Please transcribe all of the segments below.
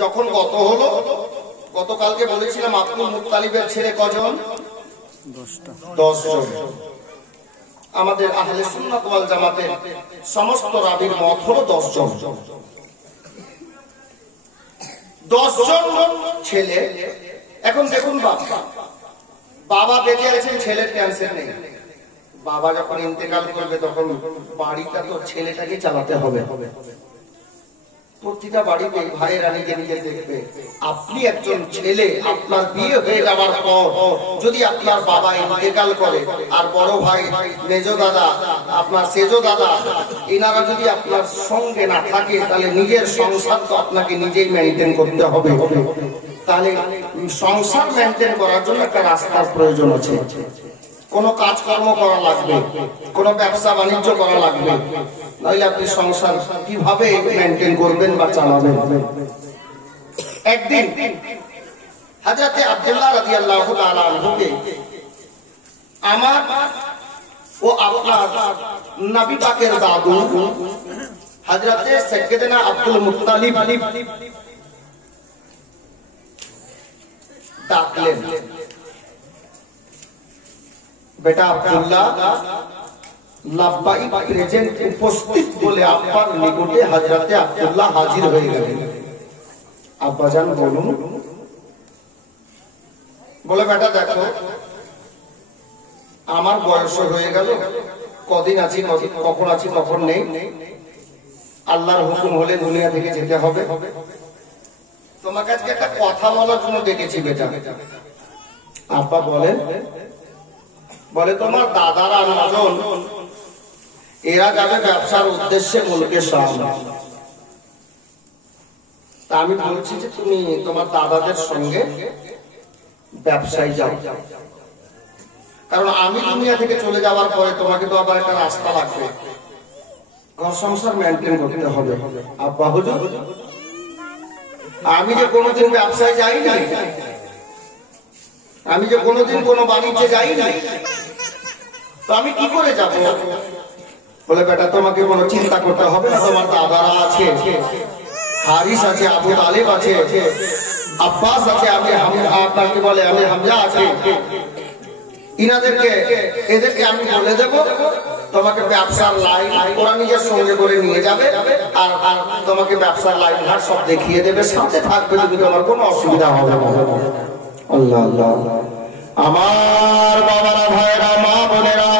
যখন গত হলো, গতকালকে বলেছিলাম আব্দুল মুত্তালিবের ছেলে কজন? 10 জন। আমাদের আহলে সুন্নাত ওয়াল জামাতের সমস্ত রাবির মত হলো 10 জন। 10 জন ছেলে। এখন দেখুন, বাবা বেঁচে আছেন, ছেলের ক্যান্সার নেই। বাবা যখন ইন্তেকাল করবে তখন বাড়িটা তো ছেলেটাকে চালাতে হবে। প্রতিটা বাড়িতে ভাইয়েরা নিজে নিজে দেখবে। আপনি একজন ছেলে, আপনার বিয়ে হয়ে যাওয়ার পর যদি আপনার বাবা ইন্তেকাল করে আর বড় ভাই, মেজো দাদা, আপনার সেজো দাদা, এনারা যদি আপনার সঙ্গে না থাকে তাহলে নিজের সংসার তো আপনাকে নিজেই মেনটেন করতে হবে। তাহলে সংসার মেনটেন করার জন্য একটা রাস্তার প্রয়োজন আছে। কোনো কাজকর্ম করা লাগবে, কোনো ব্যবসা বাণিজ্য করা লাগবে, নইলে আপনি সংসার কিভাবে মেনটেন করবেন বা চালাবেন? একদিন হযরতে আব্দুল্লাহ রাদিয়াল্লাহু তাআলা আনহুকে আমার ও আপনার নবী পাকের দাদু হযরতে সাইয়্যিদনা আব্দুল মুত্তালিব ডাকলেন, বেটা আব্দুল্লাহ, লাব্বাইক প্রেজেন্ট, উপস্থিত বলে আব্বার নিকটে হযরতে আব্দুল্লাহ হাজির হয়ে গেলেন। আব্বাজান বলুন। বলে, বেটা দেখো, আমার বয়স হয়ে গেল, কদিন আছি, কখন আছি কখন নেই। আল্লাহর হুকুম হলে দুনিয়া থেকে যেতে হবে। তোমাকে আজকে একটা কথা বলার জন্য ডেকেছি বেটা। আব্বা বলেন। বলে, তোমার দাদারা 9 জন, এরা যাবে ব্যবসার উদ্দেশ্যে মুলকে শাম। তা আমি বলছি যে তুমি তোমার দাদাদের সঙ্গে ব্যবসায় যাও, কারণ আমি দুনিয়া থেকে চলে যাওয়ার পরে তোমাকে তো আবার একটা রাস্তা লাগবে, ঘর সংসার মেনটেন করতে হবে। আব্বা হুজুর, আমি যে কোনোদিন ব্যবসায় যাই না, আমি যে কোনোদিন কোনো বাণিজ্যে যাই না, তো আমি কি করে যাব? বলে, বেটা তোমাকে কোনো চিন্তা করতে হবে না, তোমার দাদারা আছে, হারিস আছে, আবু তালেব আছে, আব্বাস আছে, আপনাকে বলে আমি হামজা আছে, এদেরকে আমি বলে দেব, তোমাকে ব্যবসার লাইন ওরা নিজের সঙ্গে করে নিয়ে যাবে, আর তোমাকে ব্যবসার লাইন ঘাট সব দেখিয়ে দেবে, সাথে থাকবে, তুমি তোমার কোনো অসুবিধা হবে না। আল্লাহ আল্লাহ। আমার বাবারা, ভাইরা, মা বোনেরা,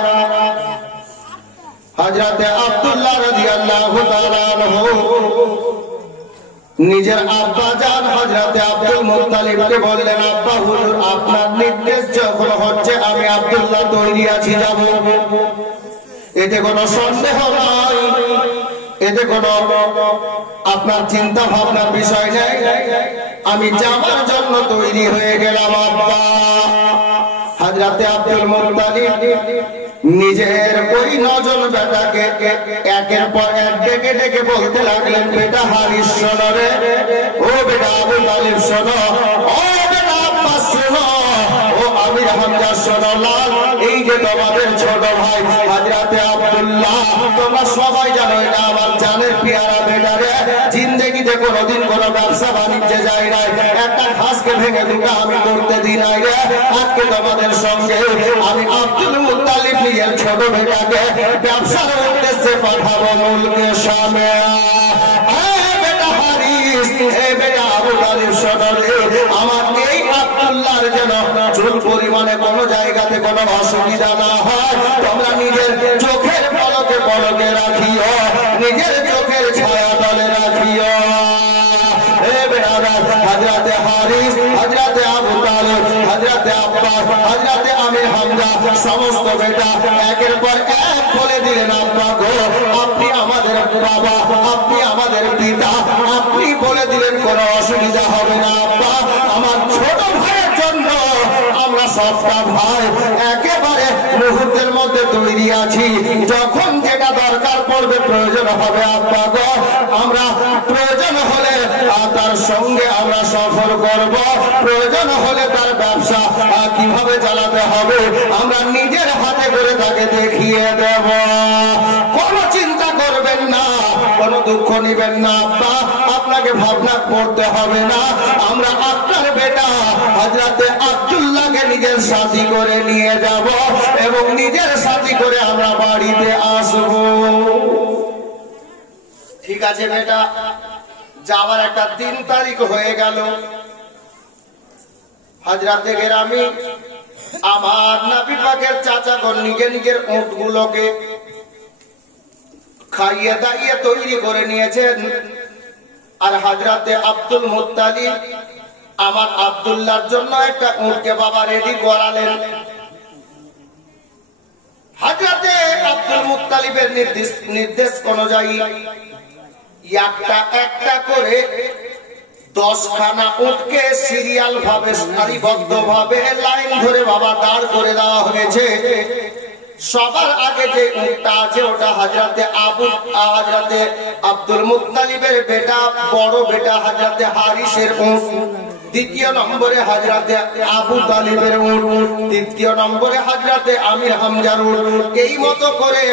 হযরতে আব্দুল্লাহ রাদিয়াল্লাহু তাআলা আনহু নিজের আব্বা জান হযরতে আব্দুল মুত্তালিবকে বললেন, আব্বা হুজুর, আপনার নির্দেশ যখন হচ্ছে আমি আব্দুল্লাহ তৈরি আছি, যাব। এতে কোনো সন্দেহ নাই, এতে কোনো আপনার চিন্তা ভাবনার বিষয় নেই। আমি যাওয়ার জন্য তৈরি হয়ে গেলাম। আব্বা হযরতে আব্দুল মুত্তালিব নিজের ওই 9 জন বেটাকে একের পর এক ডেকে ডেকে বলতে লাগলেন, বেটা হারিস শোনো রে, ও বেটা আবু তালিব শোনো, ও বেটা আব্বাস শোনো, ও আমির হামজা শোনো, লাল, এই যে তোমাদের ছোট ভাই হযরতে আব্দুল্লাহ, তোমরা সবাই জানো এটা আমার জানের পেয়ারা বেটা রে, জিন্দেগিতে কোনোদিন কোনো ব্যবসা বাণিজ্যে যাই নাই, একটা ঘাসকে ভেঙে দুটো আমি করতে দিই নাই রে। আজকে তোমাদের সঙ্গে আমি আব্দুল মুত্তালিব নিজের ছোট বেটাকে ব্যবসার উদ্দেশ্যে পাঠাবো মুলকে শামে। বেটা হারিস, বেটা আবু তালিব শোনো রে, আমার এই আব্দুল্লাহর যেন চুল পরিমাণে কোনো জায়গাতে কোনো অসুবিধা না হয়, তোমরা নিজের চোখের পলকে পলকে রাখিও, নিজের চোখের ছায়া তলে রাখিও। হযরতে হারিস, হযরতে আবু তালিব, হযরতে আব্বাস, হযরতে আমির হামজা সমস্ত বেটা একের পর এক বলে দিলেন, আব্বা গো, আপনি আমাদের বাবা, আপনি আমাদের পিতা, আপনি বলে দিলেন কোনো অসুবিধা হবে না। আব্বা, আমার ছোট ভাইয়ের জন্য আমরা সবটা ভাই একেবারে মুহূর্তের মধ্যে তৈরি আছি, যখন যেটা দরকার পড়বে, প্রয়োজন হবে, আব্বা গো, আমরা প্রয়োজন হলে তার সঙ্গে আমরা সফর করব, প্রয়োজন হলে তার ব্যবসা কিভাবে চালাতে হবে আমরা নিজের হাতে করে তাকে দেখিয়ে দেব। কোনো চিন্তা করবেন না, কোনো দুঃখ নিবেন না আব্বা, আপনাকে ভাবনা করতে হবে না। আমরা আপনার বেটা হযরতে আব্দুল্লাহকে নিজের সাথী করে নিয়ে যাব এবং নিজের সাথী করে আমরা বাড়িতে আসব। ঠিক আছে বেটা, যাওয়ার একটা 3 তারিখ হয়ে গেল। হযরতে গেরামি আমার নবী পাকের চাচাগণ নিজের উটগুলোকে খাইয়ে দাইয়ে তৈরি করে নিয়েছেন। আর হযরতে আব্দুল মুত্তালিব আমার আব্দুল্লাহর জন্য একটা উটকে বাবা রেডি করালেন। হযরতে আব্দুল মুত্তালিবের নির্দেশ অনুযায়ী একটা করে 10 খানা উটকে সিরিয়াল ভাবে সারিবদ্ধ ভাবে লাইন ধরে বাবা দাঁড় করে দেওয়া হয়েছে। সবার আগে যে উটটা আছে ওটা হযরতে আব্দুল মুত্তালিবের বেটা বড় বেটা হযরতে হারিসের উট, দ্বিতীয় নম্বরে হযরতে আবু তালিবের উট, তৃতীয় নম্বরে হযরতে আমির হামজার উট। এই মতো করে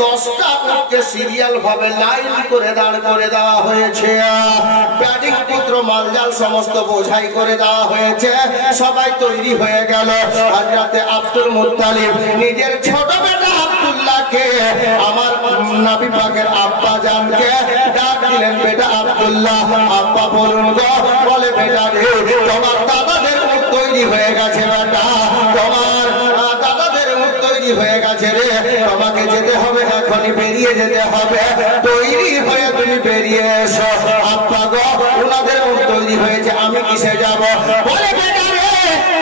10টা উটকে সিরিয়াল ভাবে লাইন করে দাঁড় করে দেওয়া হয়েছে। ব্যাটিং পুত্র মালজাল সমস্ত বোঝাই করে দেওয়া হয়েছে। সবাই তৈরি হয়ে গেল। হযরতে আব্দুল মুত্তালিব নিজের ছোট বেটা আব্দুল্লাহকে আমার নবী পাকের আব্বা জানকে ডাক দিলেন, বেটা আব্দুল্লাহ, আব্বা বলুন গো। বলে, বেটা রে, তোমার দাদাদের উট তৈরি হয়ে গেছে বেটা, তোমার দাদাদের উট তৈরি হয়ে গেছে রে, তোমাকে যেতে হবে, এখনই বেরিয়ে যেতে হবে, তৈরি হয়ে তুমি বেরিয়ে এসো। আব্বা গো, ওনাদের উট তৈরি হয়েছে, আমি কিসে যাব? বলে, বেটা রে,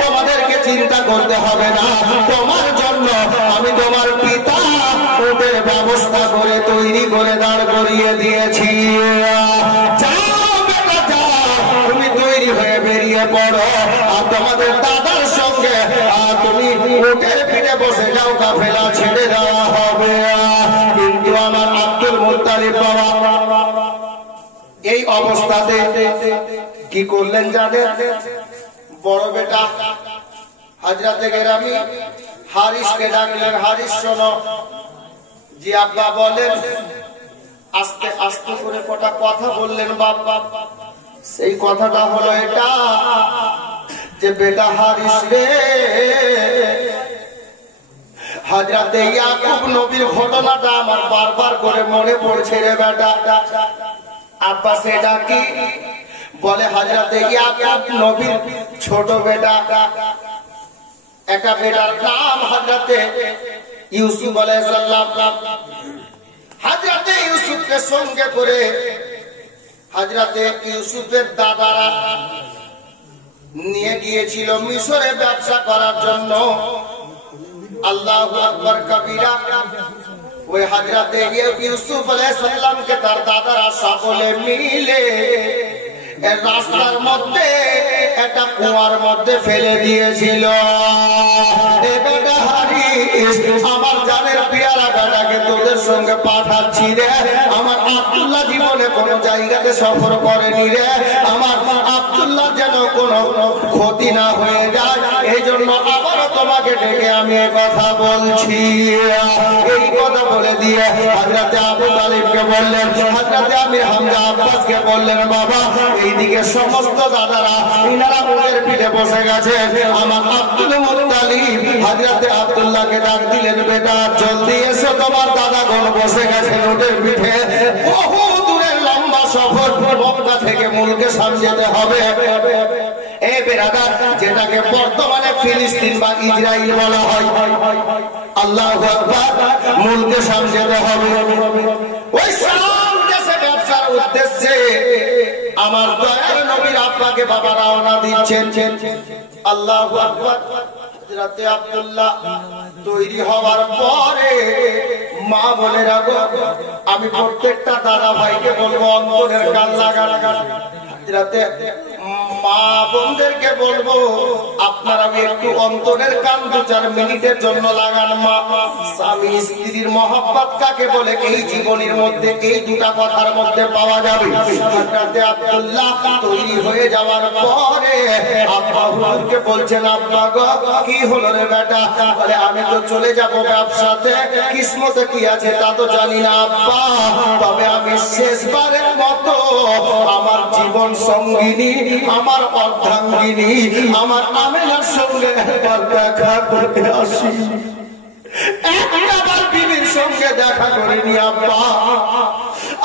তোমাদেরকে চিন্তা করতে হবে না, তোমার জন্য আমি তোমার পিতা উটের ব্যবস্থা করে তৈরি করে দাঁড় করিয়ে দিয়েছি। তুমি তৈরি হয়ে বেরিয়ে পড়ো, আর তোমাদের দাদার সঙ্গে তুমি উটের পিঠে বসে যাও, কাফেলা ছেড়ে দেওয়া হবে। কিন্তু আমার আব্দুল মুত্তালিব বাবা এই অবস্থাতে কি করলেন জানেন? বড় বেটা হযরতে গেরামি হারিসকে ডাকলেন, হারিস শোনো। জি আব্বা বলেন। আস্তে আস্তে করে কটা কথা বললেন বাবা। সেই কথাটা হলো এটা যে, বেটা হারিস রে, হযরতে ইয়াকুব নবীর ঘটনাটা আমার বারবার করে মনে পড়ছে রে বেটা। আব্বা সেটা কি? বলে, হযরতে ইয়াকুব নবীর ছোট বেটা, একটা বেটার নাম হযরতে ইউসুফ আলাইহিস সালাম। হযরতে ইউসুফকে সঙ্গে করে হযরতে ইউসুফের দাদারা নিয়ে গিয়েছিল মিশরে ব্যবসা করার জন্য। আল্লাহু আকবার কবীরা। ওই হযরতে ইউসুফ আলাইহিস সালামকে তার দাদারা সকলে মিলে রাস্তার মধ্যে একটা কুয়ার মধ্যে ফেলে দিয়েছিল। আমার জানের পেয়ারা বেটাকে তোদের সঙ্গে পাঠাচ্ছি রে, আমার আব্দুল্লাহ জীবনে কোনো জায়গাতে সফর করেনি রে, আমার আব্দুল্লাহ যেন কোনো ক্ষতি না হয়ে যায়, এই জন্য আবারও তোমাকে ডেকে আমি কথা বলছি। এই কথা বলে দিয়ে হযরতে আবু তালিবকে বললেন, হযরতে আমির হামজা আব্বাসকে বললেন, বাবা এইদিকে সমস্ত দাদারা ইনারা উটের পিঠে বসে গেছে। আমার আব্দুল মুত্তালিব হযরতে আব্দুল্লাহকে ডাক দিলেন, বেটা জলদি এসো, তোমার দাদাগণ বসে গেছে উটের পিঠে। বহু দূরের লম্বা সফর, মক্কা থেকে মুলকে শাম যেতে হবে। এই বেরাদার, যেটাকে বর্তমানে ফিলিস্তিন বা ইসরায়েল বলা হয়, আল্লাহু আকবার, মুলকে শাম যেতে হবে। ওই শাম দেশে ব্যবসার উদ্দেশ্যে আমার দয়ার নবীর আব্বাকে বাবা রওনা দিচ্ছেন। আল্লাহু আকবার। হযরতে আব্দুল্লাহ তৈরি হওয়ার পরে মা বলে রাখো, আমি প্রত্যেকটা দাদা ভাইকে বলবো অন্তরের কান লাগা। হযরতে মা বোনদেরকে বলবো আপনারা একটু অন্তরের কান 2-4 মিনিটের জন্য লাগান। মা স্বামী স্ত্রীর মহব্বত কাকে বলে এই জীবনের মধ্যে এই দুটা কথার মধ্যে পাওয়া যাবে। হযরত আব্দুল্লাহ তৈরি হয়ে যাওয়ার পরে আব্বা হুজুরকে বলছেন, আব্বা গো কি হলো রে বেটা? বলে আমি তো চলে যাব ব্যবসাতে, কিসমতে কি আছে তা তো জানি না আব্বা, তবে আমি শেষবারের মতো আমার জীবন সঙ্গিনী, আমার অর্ধাঙ্গিনী, আমার আমেনার সঙ্গে একবার দেখা করতে আসি। একবার বিবির সঙ্গে দেখা করিনি আব্বা,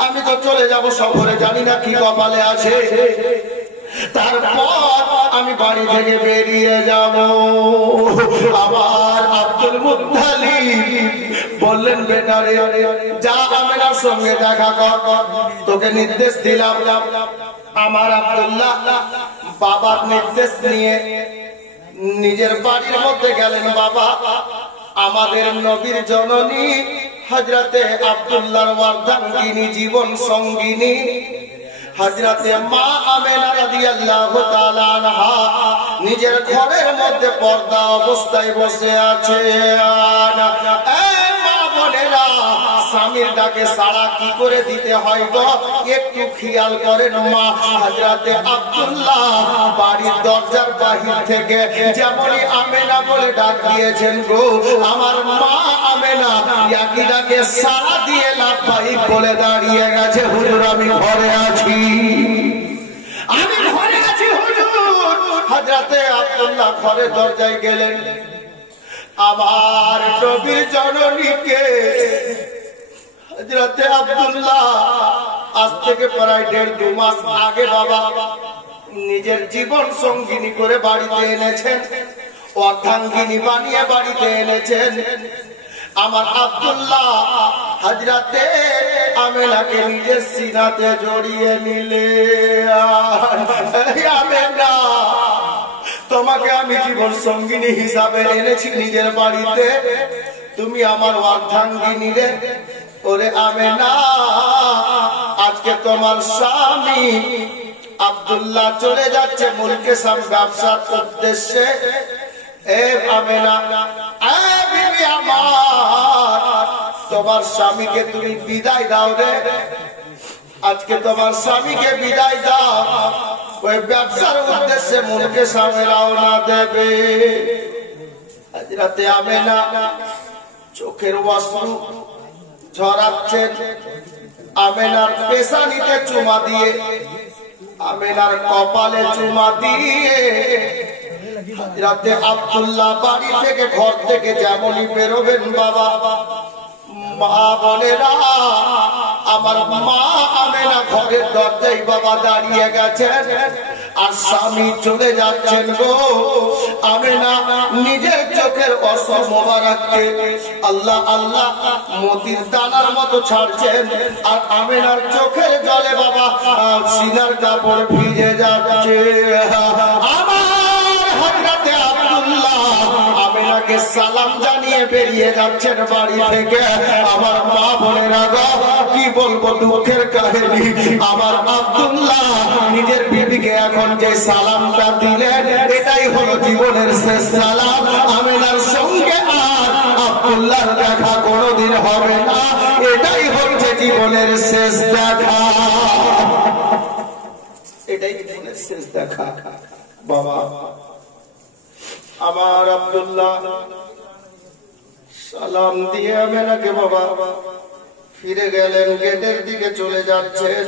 আমি তো চলে যাব সফরে, জানি না কি কপালে আছে। তারপর আমি বাড়ি থেকে বেরিয়ে যাব। আবার আব্দুল মুত্তালিব বললেন, বেটা রে যা আমেনার সঙ্গে দেখা কর, তোকে নির্দেশ দিলাম। আমার আব্দুল্লাহ বাবার নির্দেশ নিয়ে নিজের বাড়ির মধ্যে গেলেন। বাবা আমাদের নবীর জননী হযরতে আব্দুল্লাহর ওয়ার্ধাঙ্গিনী জীবন সঙ্গিনী হযরতে মা আমেনা রাদিয়াল্লাহু তাআলা আনহা নিজের ঘরের মধ্যে পর্দা অবস্থায় বসে আছে। স্বামীর ডাকে সাড়া কি করে দিতে হয় গো, একটু খেয়াল করেন মা। হযরতে আব্দুল্লাহ বাড়ির দরজার বাহির থেকে যেমনই আমেনা বলে ডাক দিয়েছেন গো, আমার মা আমেনা একই ডাকে সাড়া দিয়ে লাফাইক বলে দাঁড়িয়ে গেছে, হুজুর আমি ঘরে আছি, আমি ঘরে আছি হুজুর। হযরতে আব্দুল্লাহ ঘরের দরজায় গেলেন। আমার নবীর জননীকে হযরতে আব্দুল্লাহ আজ থেকে প্রায় 1.5-2 মাস আগে বাবা নিজের জীবন সঙ্গিনী করে বাড়িতে এনেছেন, অর্ধাঙ্গিনী বানিয়ে বাড়িতে এনেছেন। আমার আব্দুল্লাহ হযরতে আমেনাকে নিজের সিনাতে জড়িয়ে নিলে, আমেনা তোমাকে আমি জীবন সঙ্গিনী হিসাবে এনেছি নিজের বাড়িতে, তুমি আমার অর্ধাঙ্গিনী রে। ওরে আমেনা আজকে তোমার স্বামী আব্দুল্লাহ চলে যাচ্ছে মুলকে শাম ব্যবসার উদ্দেশ্যে। এ আমেনা, এ বিবি আমার, তোমার স্বামীকে তুমি বিদায় দাও রে, আজকে তোমার স্বামীকে বিদায় দাও, ওই ব্যবসার উদ্দেশ্যে মুলকে শামে রওনা দেবে। হযরতে আমেনা চোখের অশ্রু ঝরাচ্ছেন, আমেনার পেশানিতে চুমা দিয়ে, আমেনার কপালে চুমা দিয়ে হযরতে আব্দুল্লাহ বাড়ি থেকে ঘর থেকে যেমনই বেরোবেন বাবা, মা বোনেরা আমার মা আমেনা ঘরের দরজায় বাবা দাঁড়িয়ে গেছেন, আর স্বামী চলে যাচ্ছেন গো। আমেনা নিজের চোখের অশ্রু মোবারককে আল্লাহ আল্লাহ মতির দানার মতো ছাড়ছেন, আর আমেনার চোখের জলে বাবা সিনার কাপড় ভিজে যাচ্ছে। আমার হযরতে আব্দুল্লাহ আমেনাকে সালাম জানিয়ে বেরিয়ে যাচ্ছেন বাড়ি থেকে। আমার মা বোনেরা গো কি বলবো দুঃখের কাহিনী, আমার আব্দুল্লাহ নিজের বিবিকে এখন যে সালামটা দিলেন এটাই হলো জীবনের শেষ সালাম। আমেনার সঙ্গে আর আব্দুল্লাহর দেখা কোনোদিন হবে না, এটাই হচ্ছে জীবনের শেষ দেখা, এটাই জীবনের শেষ দেখা। বাবা আমার আব্দুল্লাহ সালাম দিয়ে আমেনাকে বাবা ফিরে গেলেন, গেটের দিকে চলে যাচ্ছেন,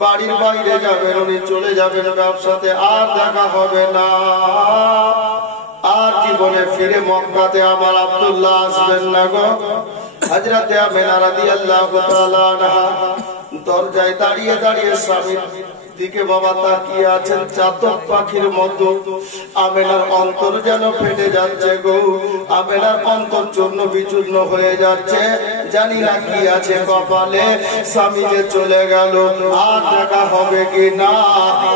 বাড়ির বাইরে যাবেন, উনি চলে যাবেন ব্যবসাতে, আর দেখা হবে না, আর জীবনে ফিরে মক্কাতে আমার আব্দুল্লাহ আসবেন না গো। হযরতে আমেনা রাদিয়াল্লাহু তাআলা আনহা দরজায় দাঁড়িয়ে দাঁড়িয়ে স্বামীর দিকে বাবা তাকিয়ে আছেন চাতক পাখির মতো। আমেনার অন্তর যেন ফেটে যাচ্ছে গো, আমেনার অন্তর চূর্ণ বিচূর্ণ হয়ে যাচ্ছে, জানি না কি আছে কপালে, স্বামী যে চলে গেল আর দেখা হবে কি না।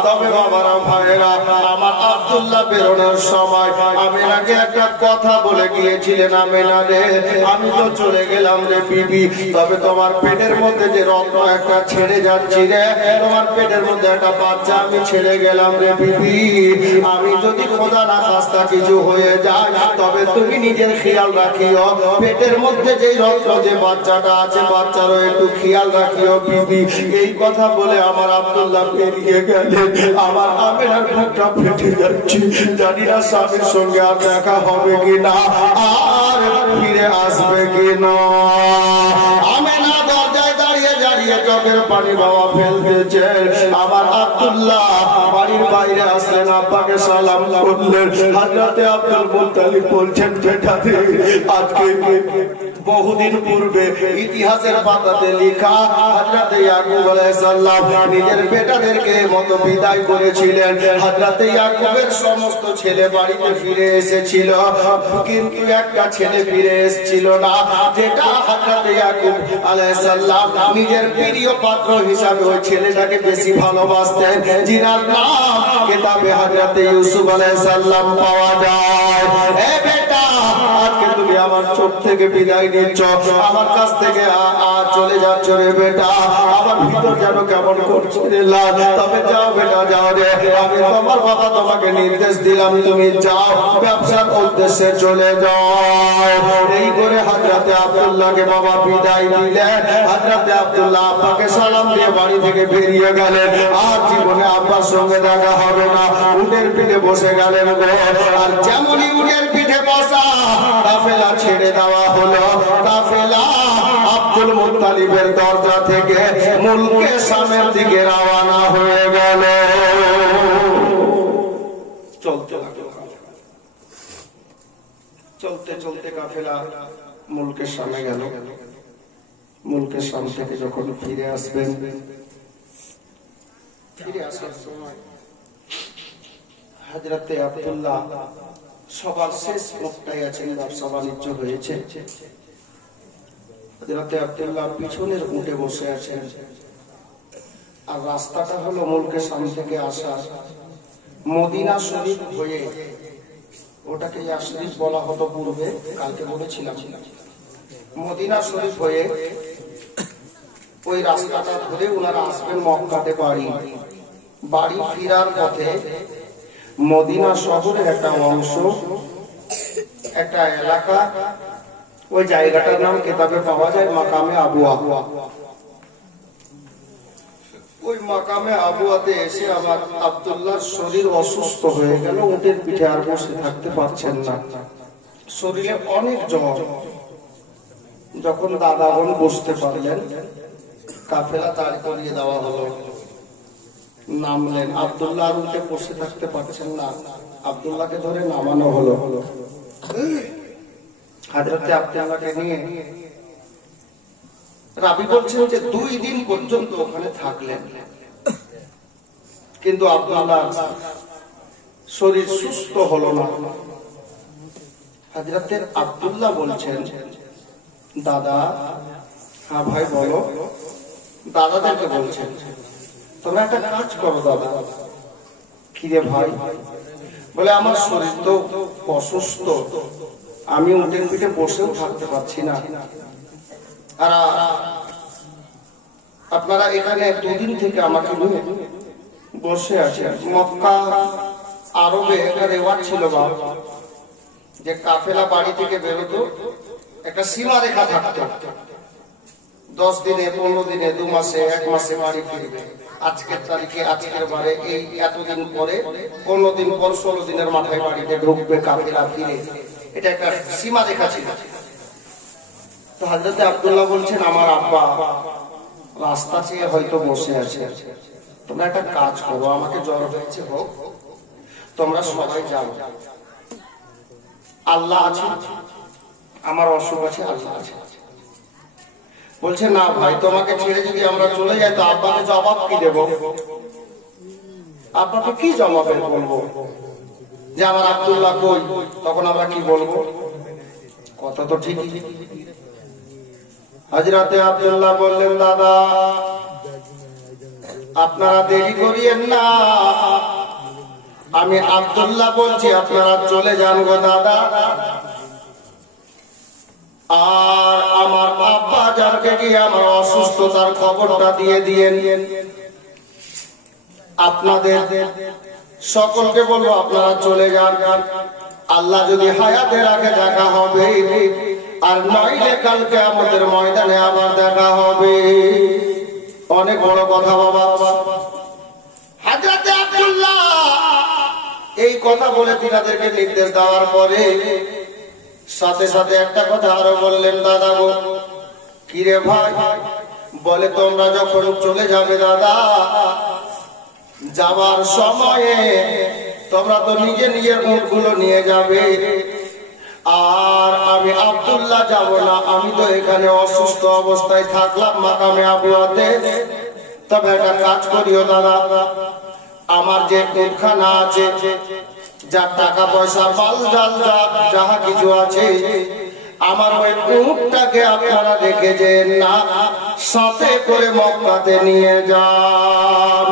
তবে বাবারা ভাইয়েরা আমার আব্দুল্লাহ বেরোনোর সময় আমেনাকে একটা কথা বলে গিয়েছিলেন, আমেনা রে আমি তো চলে গেলাম রে বিবি, তবে তোমার পেটের মধ্যে যে রত্ন একটা ছেড়ে যাচ্ছি রে, তোমার পেটের মধ্যে একটা বাচ্চা আমি ছেড়ে গেলাম রে বিবি, আমি যদি খোদা না খাস্তা কিছু হয়ে যায় তবে তুমি নিজের খেয়াল রাখিও, পেটের মধ্যে যে রত্ন যে বাচ্চাটা আছে বাচ্চারও একটু খেয়াল রাখিও বিবি। এই কথা বলে আমার আব্দুল্লাহ বেরিয়ে গেলেন। আমার আমেনার বুকটা ফেটে যাচ্ছে, জানি না স্বামীর সঙ্গে আর দেখা হবে কিনা, আর ফিরে আসবে কিনা। আমেনা দরজায় দাঁড়িয়ে দাঁড়িয়ে চোখের পানি বাবা ফেলতেছে। আমার আব্দুল্লাহ বাড়ির বাইরে আসলেন, আব্বাকে সালাম করলেন। হযরতে আব্দুল মুত্তালিব বলছেন, বেটারে আজকে বহুদিন পূর্বে ইতিহাসের পাতাতে লেখা হযরতে ইয়াকুব আলাইহিস সালাম নিজের বেটাদেরকে মতো বিদায় করেছিলেন। হযরতে ইয়াকুবের সমস্ত ছেলে বাড়িতে ফিরে এসেছিল, কিন্তু একটা ছেলে ফিরে এসেছিল না, যেটা হযরতে ইয়াকুব আলাইহিস সালাম নিজের প্রিয় পাত্র হিসাবে ওই ছেলেটাকে বেশি ভালোবাসতেন, যিনার নাম কিতাবে হযরতে ইউসুফ আলাইহিস সালাম পাওয়া যায়। এ বেটা, আজকে তুমি আমার চোখ থেকে বিদায় নিচ্ছ, আমার কাছ থেকে চলে যাচ্ছ রে বেটা, আমার ভিতর যেন কেমন করছে রে লাল। তবে যাও বেটা যাও রে, আমি তোমার বাবা তোমাকে নির্দেশ দিলাম, তুমি যাও ব্যবসার উদ্দেশ্যে চলে যাও। এই করে হযরতে আব্দুল্লাহকে বাবা বিদায় দিলেন। হযরতে আব্দুল্লাহ আব্বাকে সালাম দিয়ে বাড়ি থেকে বেরিয়ে গেলেন। আর জীবনে আব্বার সঙ্গে দেখা হবে না। উটের পিঠে বসে গেলেন গো। আর যেমনই উটের পিঠে বসা, কাফেলা ছেড়ে দেওয়া হলো। কাফেলা আব্দুল মুত্তালিবের দরজা থেকে মুলকে শামের দিকে রওনা হয়ে গেল। চলতে চলতে কাফেলা মুলকে শামে গেল। মুলকে শাম থেকে যখন ফিরে আসবেন, ফিরে আসার সময় হযরতে আব্দুল্লাহ সবার শেষ মুখটাই আছেন, ব্যবসা বাণিজ্য হয়েছে। হযরতে আব্দুল্লাহ পিছনের উঠে বসে আছেন। আর রাস্তাটা হলো মুলকে শাম থেকে আসা মদিনা শরীফ হয়ে, ওটাকে ইয়াশরিফ বলা হতো পূর্বে, কালকে বলেছিলাম। মদিনা শরীফ হয়ে ওই রাস্তাটা ধরে ওনারা আসবেন মক্কাতে বাড়ি। বাড়ি ফিরার পথে মদিনা শহরের একটা অংশ, একটা এলাকা, ওই জায়গাটার নাম কিতাবে পাওয়া যায় মাকামে আবুয়া। ওই মাকামে আবুয়াতে এসে আমার আব্দুল্লাহর শরীর অসুস্থ হয়ে গেল। উটের পিঠে আর বসে থাকতে পারছেন না, শরীরে অনেক জ্বর। যখন দাদাগণ বুঝতে পারলেন, কাফেলা দাঁড় করিয়ে দেওয়া হলো। নামলেন। আব্দুল্লাহ আর উঠে বসে থাকতে পারছেন না, আব্দুল্লাহকে ধরে নামানো হলো। হযরতে আব্দুল্লাহকে নিয়ে রাবি বলছেন যে 2 দিন পর্যন্ত ওখানে থাকলেন, কিন্তু আব্দুল্লাহ শরীর সুস্থ হলো না। হযরতে আব্দুল্লাহ বলছেন, দাদা। হ্যাঁ ভাই বলো। দাদাদেরকে বলছেন, তোমরা একটা কাজ করো দাদা। কি রে ভাই? বলে আমার শরীর তো অসুস্থ, আমি উটের পিঠে বসেও থাকতে পারছি না। আর আপনারা এখানে 2 দিন থেকে আমাকে নিয়ে বসে আছেন। মক্কা আরবে একটা রেওয়াজ ছিল বাবা, যে কাফেলা বাড়ি থেকে বেরোতো, একটা সীমা রেখা থাকতো। 10 দিনে, 15 দিনে, 2 মাসে, 1 মাসে বাড়ি ফিরবে। আজকের তারিখে, আজকের বারে, এই এতদিন পরে, 15 দিন পর, 16 দিনের মাথায় বাড়িতে ঢুকবে কাফেলা ফিরে। এটা একটা সীমা রেখা ছিল। তো হযরতে আব্দুল্লাহ বলছেন, আমার আব্বা রাস্তা চেয়ে হয়তো বসে আছে, তোমরা একটা কাজ করো, আমাকে জ্বর হয়েছে হোক, তোমরা সবাই যাও, আল্লাহ আছে, আমার অসুখ আছে, আল্লাহ আছে। বলছে, না ভাই, তোমাকে ছেড়ে যদি আমরা চলে যাই তো আব্বাকে জবাব কি দেব? আব্বাকে কি জবাব বলবো যে আমার আব্দুল্লাহ কই? তখন আমরা কি বলবো? কথা তো ঠিকই। হযরতে আব্দুল্লাহ বললেন, দাদা আপনারা দেরি করিয়েন না, আমি আব্দুল্লাহ বলছি, আপনারা চলে যান গো দাদা। আর আমার আব্বা যাকে গিয়ে আমার অসুস্থতার খবরটা দিয়ে দিয়েন। আপনাদের সকলকে বলবো আপনারা চলে যান, আল্লাহ যদি হায়াতে রাখে দেখা হবে, আর নইলে কালকে আমাদের ময়দানে আবার দেখা হবে। অনেক বড় কথা বাবা। হযরত আব্দুল্লাহ এই কথা বলে তিনাদেরকে নির্দেশ দেওয়ার পরে সাথে সাথে একটা কথা আরো বললেন, দাদা গো, কিরে ভাই, বলে তোমরা যখন চলে যাবে দাদা, যাওয়ার সময়ে তোমরা তো নিজে নিজের উটগুলো নিয়ে যাবে, আর আমি আব্দুল্লাহ যাব না, আমি তো এখানে অসুস্থ অবস্থায় থাকলাম মাকামে আবুয়াতে। তবে একটা কাজ করিও দাদা, আমার যে উটখানা আছে, যার টাকা পয়সা মাল জাল যাহা কিছু আছে, আমার ওই উটটাকে আপনারা রেখে যে না সাথে করে মক্কাতে নিয়ে যান।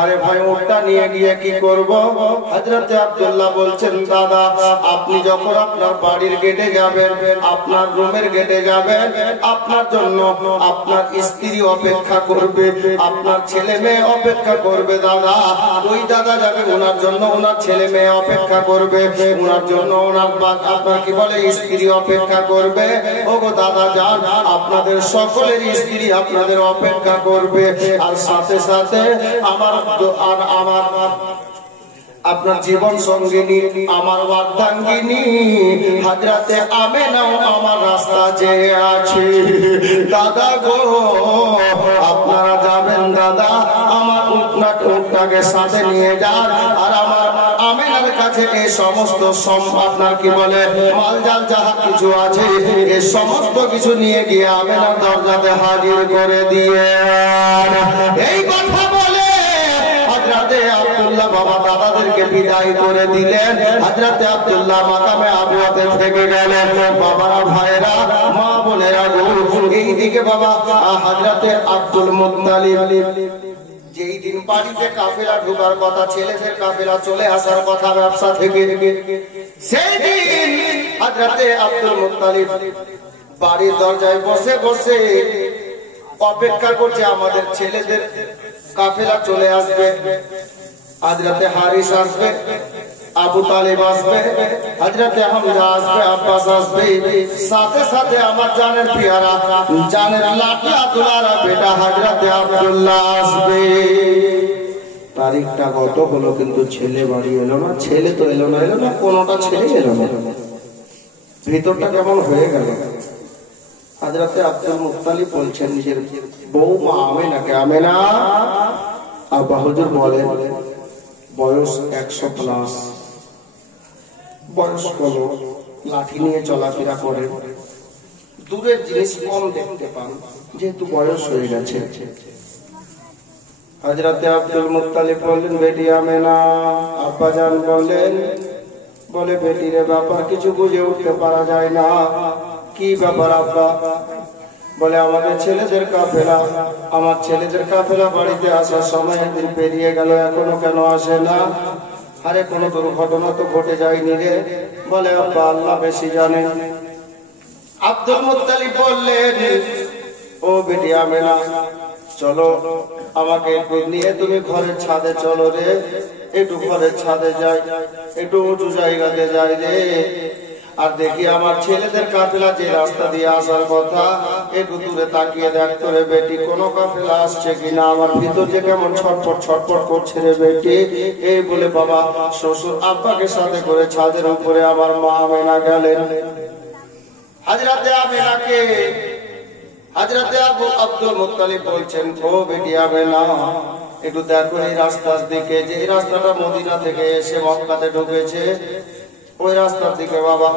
আরে ভাই, উটটা নিয়ে গিয়ে কি করব? হযরত আব্দুল্লাহ বলছেন, দাদা আপনি যখন আপনার বাড়ির গেটে যাবেন, আপনার রুমের গেটে যাবেন, আপনার জন্য আপনার স্ত্রী অপেক্ষা করবে, আপনার ছেলে মেয়ে অপেক্ষা করবে। দাদা ওই দাদা যাবে, ওনার জন্য ওনার ছেলে মেয়ে অপেক্ষা করবে, ওনার জন্য ওনার আপনার কি বলে স্ত্রী অপেক্ষা করবে। ওগো দাদা যান, আপনাদের সকলের স্ত্রী আপনাদের অপেক্ষা করবে, আর সাথে সাথে আমার আপনার জীবন সঙ্গিনী, আমার বার্ধাঙ্গিনী হযরতে আমেনাও আমার রাস্তা যে আছে। দাদা গো, আপনারা যাবেন দাদা, আমার উটটাকে সাথে নিয়ে যান, আর আমার আমেনার কাছে এই সমস্ত আপনার কি বলে মালজাল যাহা কিছু আছে, এই সমস্ত কিছু নিয়ে গিয়ে আমেনার দরজাতে হাজির করে দিয়ে। এই কথা বলে হযরতে আব্দুল্লাহ বাবা দাদাদেরকে বিদায় করে দিলেন। হযরতে আব্দুল্লাহ মাকামে আবুয়াতে থেকে গেলেন। বাবারা, ভাইরা, মা বোনেরা, এইদিকে বাবা হযরতে আব্দুল মুত্তালিব যেই দিন বাড়িতে কাফেলা ঢোকার কথা, ছেলেদের কাফেলা চলে আসার কথা ব্যবসা থেকে, সেই দিন হযরতে আব্দুল মুত্তালিব বাড়ির দরজায় বসে বসে অপেক্ষা করছে আমাদের ছেলেদের কাফেলা চলে আসবে, হযরতে হারিস আসবে, আবু তালিব আসবে, হযরতে হামজা আসবে, আব্বাস আসবে, সাথে সাথে আমার জানের পিয়ারা, জানের লাডলা দুলারা বেটা হযরতে আব্দুল্লাহ আসবে। তারিখটা গত হলো, কিন্তু ছেলে বাড়ি এলো না, ছেলে তো এলো না, কোনোটা ছেলে এলো না। ভিতরটা কেমন হয়ে গেল। হযরতে আব্দুল মুত্তালিব বলছেন নিজের বৌমা আমেনাকে, আমেনা, আব্বা হুজুর বলেন বয়স 100+, বয়স হলো, লাঠি নিয়ে চলাফেরা করে, দূরের জিনিস কম দেখতে পান, যেহেতু বয়স হয়ে গেছে। হযরতে আব্দুল মুত্তালিব বললেন, বেটি আমেনা। আব্বা জান বলেন, বলে বেটির ব্যাপার কিছু বুঝে উঠতে পারা যায় না। কি ব্যাপার আব্বা? বলে আমাদের ছেলেদের কাফেলা, আমার ছেলেদের কাফেলা বাড়িতে আসার সময় একদিন পেরিয়ে গেল, এখনো কেন আসে না? আরে কোনো দুর্ঘটনা তো ঘটে যায়নি রে। বলে আব্বা আল্লাহ বেশি জানেন। আব্দুল মুত্তালিব বললেন, ও বেটি আমেনা, চলো আমাকে একটু নিয়ে তুমি ঘরের ছাদে চলো রে, একটু ঘরের ছাদে যাই, একটু উঁচু জায়গাতে যাই রে, আর দেখি আমার ছেলেদের কাফেলা যে রাস্তা দিয়ে আসার কথা, একটু দূরে তাকিয়ে দেখতো রে বেটি, কোন কাফেলা আসছে কিনা, আমার ভিতর যে কেমন ছটফট ছটফট করছে রে বেটি। এই বলে বাবা শ্বশুর আব্বাকে সাথে করে ছাদের উপরে আমার মা আমেনা গেলেন। হযরতে আমেনাকে হযরতে আব্দুল মুত্তালিব বলছেন, ও বেটি আমেনা, একটু দেখো এই রাস্তার দিকে, যে রাস্তাটা মদিনা থেকে এসে মক্কাতে ঢুকেছে, ওই রাস্তার দিকে বাবা।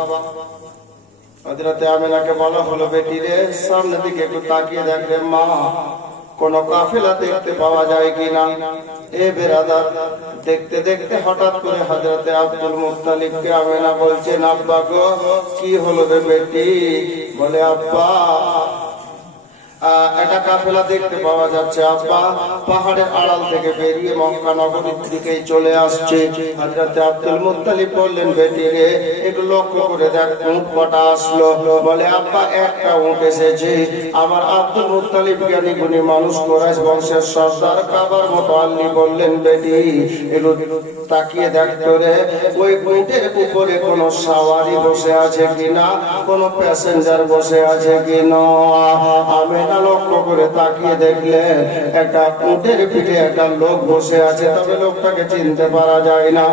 হযরতে আমেনাকে বলা হলো, বেটি রে, সামনের দিকে একটু তাকিয়ে দেখবে মা, কোন কাফেলা দেখতে পাওয়া যায় কিনা। এ বেরাদার, দেখতে দেখতে হঠাৎ করে হযরতে আব্দুল মুত্তালিবকে আমেনা বলছেন, আব্বা গো, কি হলো রে বেটি? বলে আব্বা একটা কাফেলা দেখতে পাওয়া যাচ্ছে। আব্বা পাহাড়ের আড়াল থেকে বেরিয়ে মক্কা নগরীর দিকে চলে আসছে। হযরত আব্দুল মুত্তালিব বললেন, বেটি রে একটু লক্ষ্য করে দেখ উট কটা আসলো। বলে, আব্বা একটা উট এসেছে। আমার আব্দুল মুত্তালিব জ্ঞানী গুণী মানুষ, কুরাইশ বংশের সর্দার কাবার মুতাওয়াল্লি বললেন, বেটি একটু তাকিয়ে দেখ তোরে ওই উটের উপরে কোন সওয়ারি বসে আছে কিনা, কোন প্যাসেঞ্জার বসে আছে কিনা। আমেনা লক্ষ্য করে তাকিয়ে দেখলেন একটা উটের পিঠে একটা লোক বসে আছে, তবে লোকটাকে চিনতে পারা যায় না।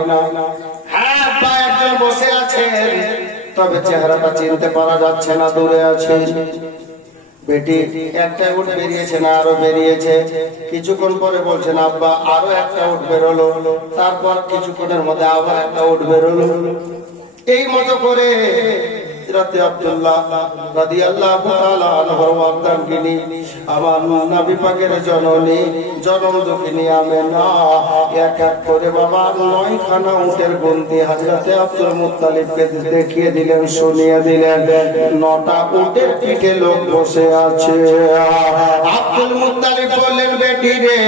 হ্যাঁ, বা একজন বসে আছেন, তবে চেহারাটা চিনতে পারা যাচ্ছে না, দূরে আছে। বেটি একটা উট বেরিয়েছে না আরো বেরিয়েছে। কিছুক্ষণ পরে বলছেন, আব্বা আরো একটা উট বেরোলো। তারপর কিছুক্ষণের মধ্যে আবার একটা উট বেরোলো। এই মতো করে হযরত আব্দুল্লাহ রাদিয়াল্লাহু তাআলা আনহুর ওয়ার্দানগিনী আমার নবী পাকের জননী জনম দুঃখিনী আমেনা এক এক করে বাবা 9 খানা উটের গন্তি হযরত আব্দুল মুত্তালিবকে দেখিয়ে দিলেন, শুনিয়ে দিলেন। 9টা উটের পিঠে লোক বসে আছে। আব্দুল মুত্তালিব বললেন, বেটি রে।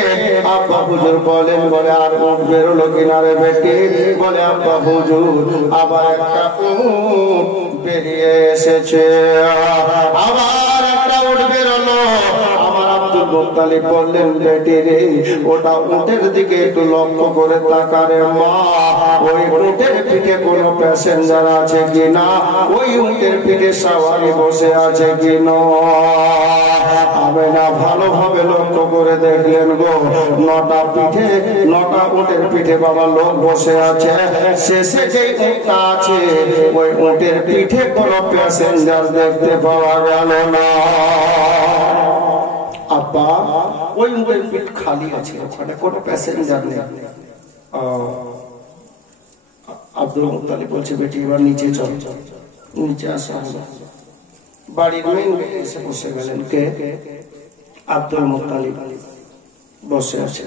আব্বা হুজুর বলেন, বলে আর উট বেরোলো কিনা রে বেটি? বলে, আব্বা হুজুর আবার একটা উট বেরিয়ে এসেছে, আবার একটা উট বেরোলো। আমার আব্দুল মুত্তালিব বললেন, বেটি রে ওটা উটের দিকে একটু লক্ষ্য করে তাকারে মা, ওই উটের পিঠে কোনো প্যাসেঞ্জার আছে কিনা, ওই উটের পিঠে সওয়ারি বসে আছে কিনা। আমেনা ভালোভাবে লক্ষ্য করে দেখলেন গো, 9টা পিঠে 9টা উটের পিঠে বাবা লোক বসে আছে। শেষে যে উটটা আছে ওই উটের পিঠে কোনো প্যাসেঞ্জার দেখতে পাওয়া গেল না। আব্বা ওই উটের পিঠ খালি আছে, ওখানে কোনো প্যাসেঞ্জার নেই। আব্দুল মুত্তালিব বলছে, বেটি এবার নিচে চল। নিচে আসা বাড়ির মেন গেটে এসে বসে গেলেন। কে? আব্দুল মুত্তালিব বসে আছে।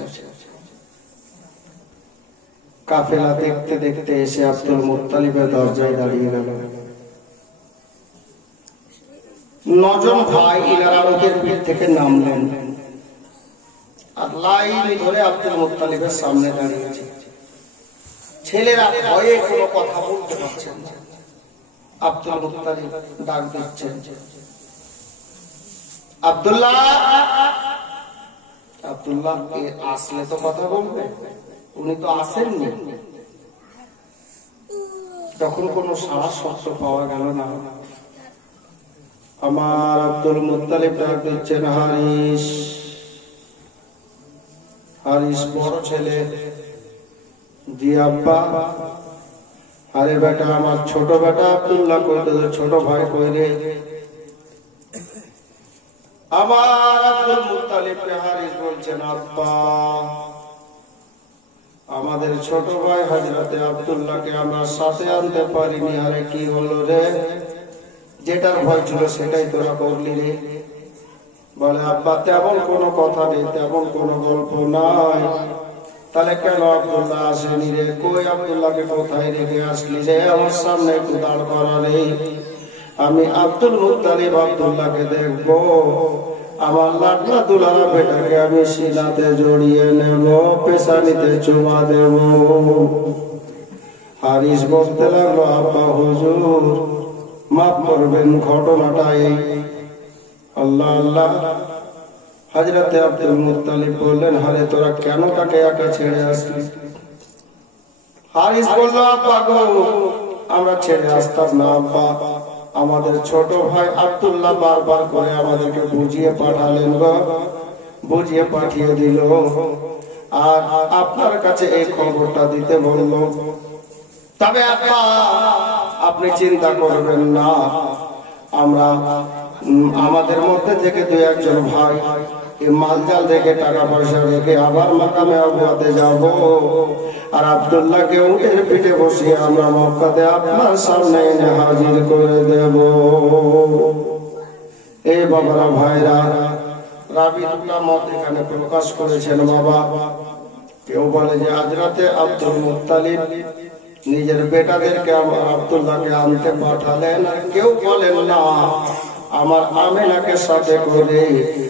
কাফেলা দেখতে দেখতে এসে আব্দুল মুত্তালিবের দরজায় দাঁড়িয়ে গেল। 9 জন ভাই ইনারা উটের পিঠ থেকে নামলেন আর লাইন ধরে আব্দুল মুত্তালিবের সামনে দাঁড়িয়েছে। ছেলেরা ভয়ে কোনো কথা বলতে পারছেন না। আব্দুল মুত্তালিব ডাক দিচ্ছেন, আব্দুল্লাহ। আব্দুল্লাহ আসলে তো কথা বলবে, উনি তো আসেননি। তখন কোনো সাহস শব্দ পাওয়া গেল না। আমার আব্দুল মুত্তালিব ডাক দিচ্ছেন, হারিস। হারিস বড় ছেলে। জি আব্বা। আরে বেটা, আমার ছোট বেটা আব্দুল্লাহ কই, তোদের ছোট ভাই কই রে? আমার আব্দুল মুত্তালিবকে হারিস বলছেন, আব্বা আমাদের ছোট ভাই হযরতে আব্দুল্লাহকে আমরা সাথে আনতে পারিনি। আরে কি হলো রে? যেটার ভয় ছিল সেটাই তোরা করলি রে। বলে, আব্বা তেমন কোনো কথা নেই, তেমন কোনো গল্প নাই। তাহলে কেন আব্দুল্লাহ আসেনি রে? কই আব্দুল্লাহকে কোথায় রেখে আসলি রে? আমার সামনে একটু দাঁড় করা নেই। আমি আব্দুল মুত্তালিব আব্দুল্লাহকে দেখবো, আমার লাডলা দুলারা বেটাকে আমি সিনাতে জড়িয়ে নেব, পেশানিতে চুমা দেব। হারিস বলতে লাগলো, আব্বা হুজুর মাফ করবেন, ঘটনাটা এই। আল্লাহ আল্লাহ। হযরতে আব্দুল মুত্তালিব বললেন, হারে তোরা কেন তাকে একা ছেড়ে আসলি? হারিস বলল, আব্বা গো আমরা ছেড়ে আসতাম না আব্বা। আমাদের ছোট ভাই আব্দুল্লাহ বারবার করে আমাদেরকে বুঝিয়ে পাঠালেন গো, বুঝিয়ে পাঠিয়ে দিল। আর আপনার কাছে এই খবরটা দিতে বলল। তবে আব্বা আপনি চিন্তা করবেন না, আমরা আমাদের মধ্যে থেকে 2-1 ভাই মালজাল রেখে টাকা পয়সা রেখে আবার মাকামে আবুয়াতে যাব, আর আব্দুল্লাহকে উটের পিঠে বসিয়ে আমরা মক্কাতে আপনার সামনে এনে হাজির করে দেব। এই বাবারা ভাইরা, রাবি দুটা মত এখানে প্রকাশ করেছেন বাবা। কেউ বলে যে হযরতে আব্দুল মুত্তালিব নিজের বেটাদেরকে আব্দুল্লাহকে আনতে পাঠালেন, আর কেউ বলেন না আমার আমেনাকে সাথে করে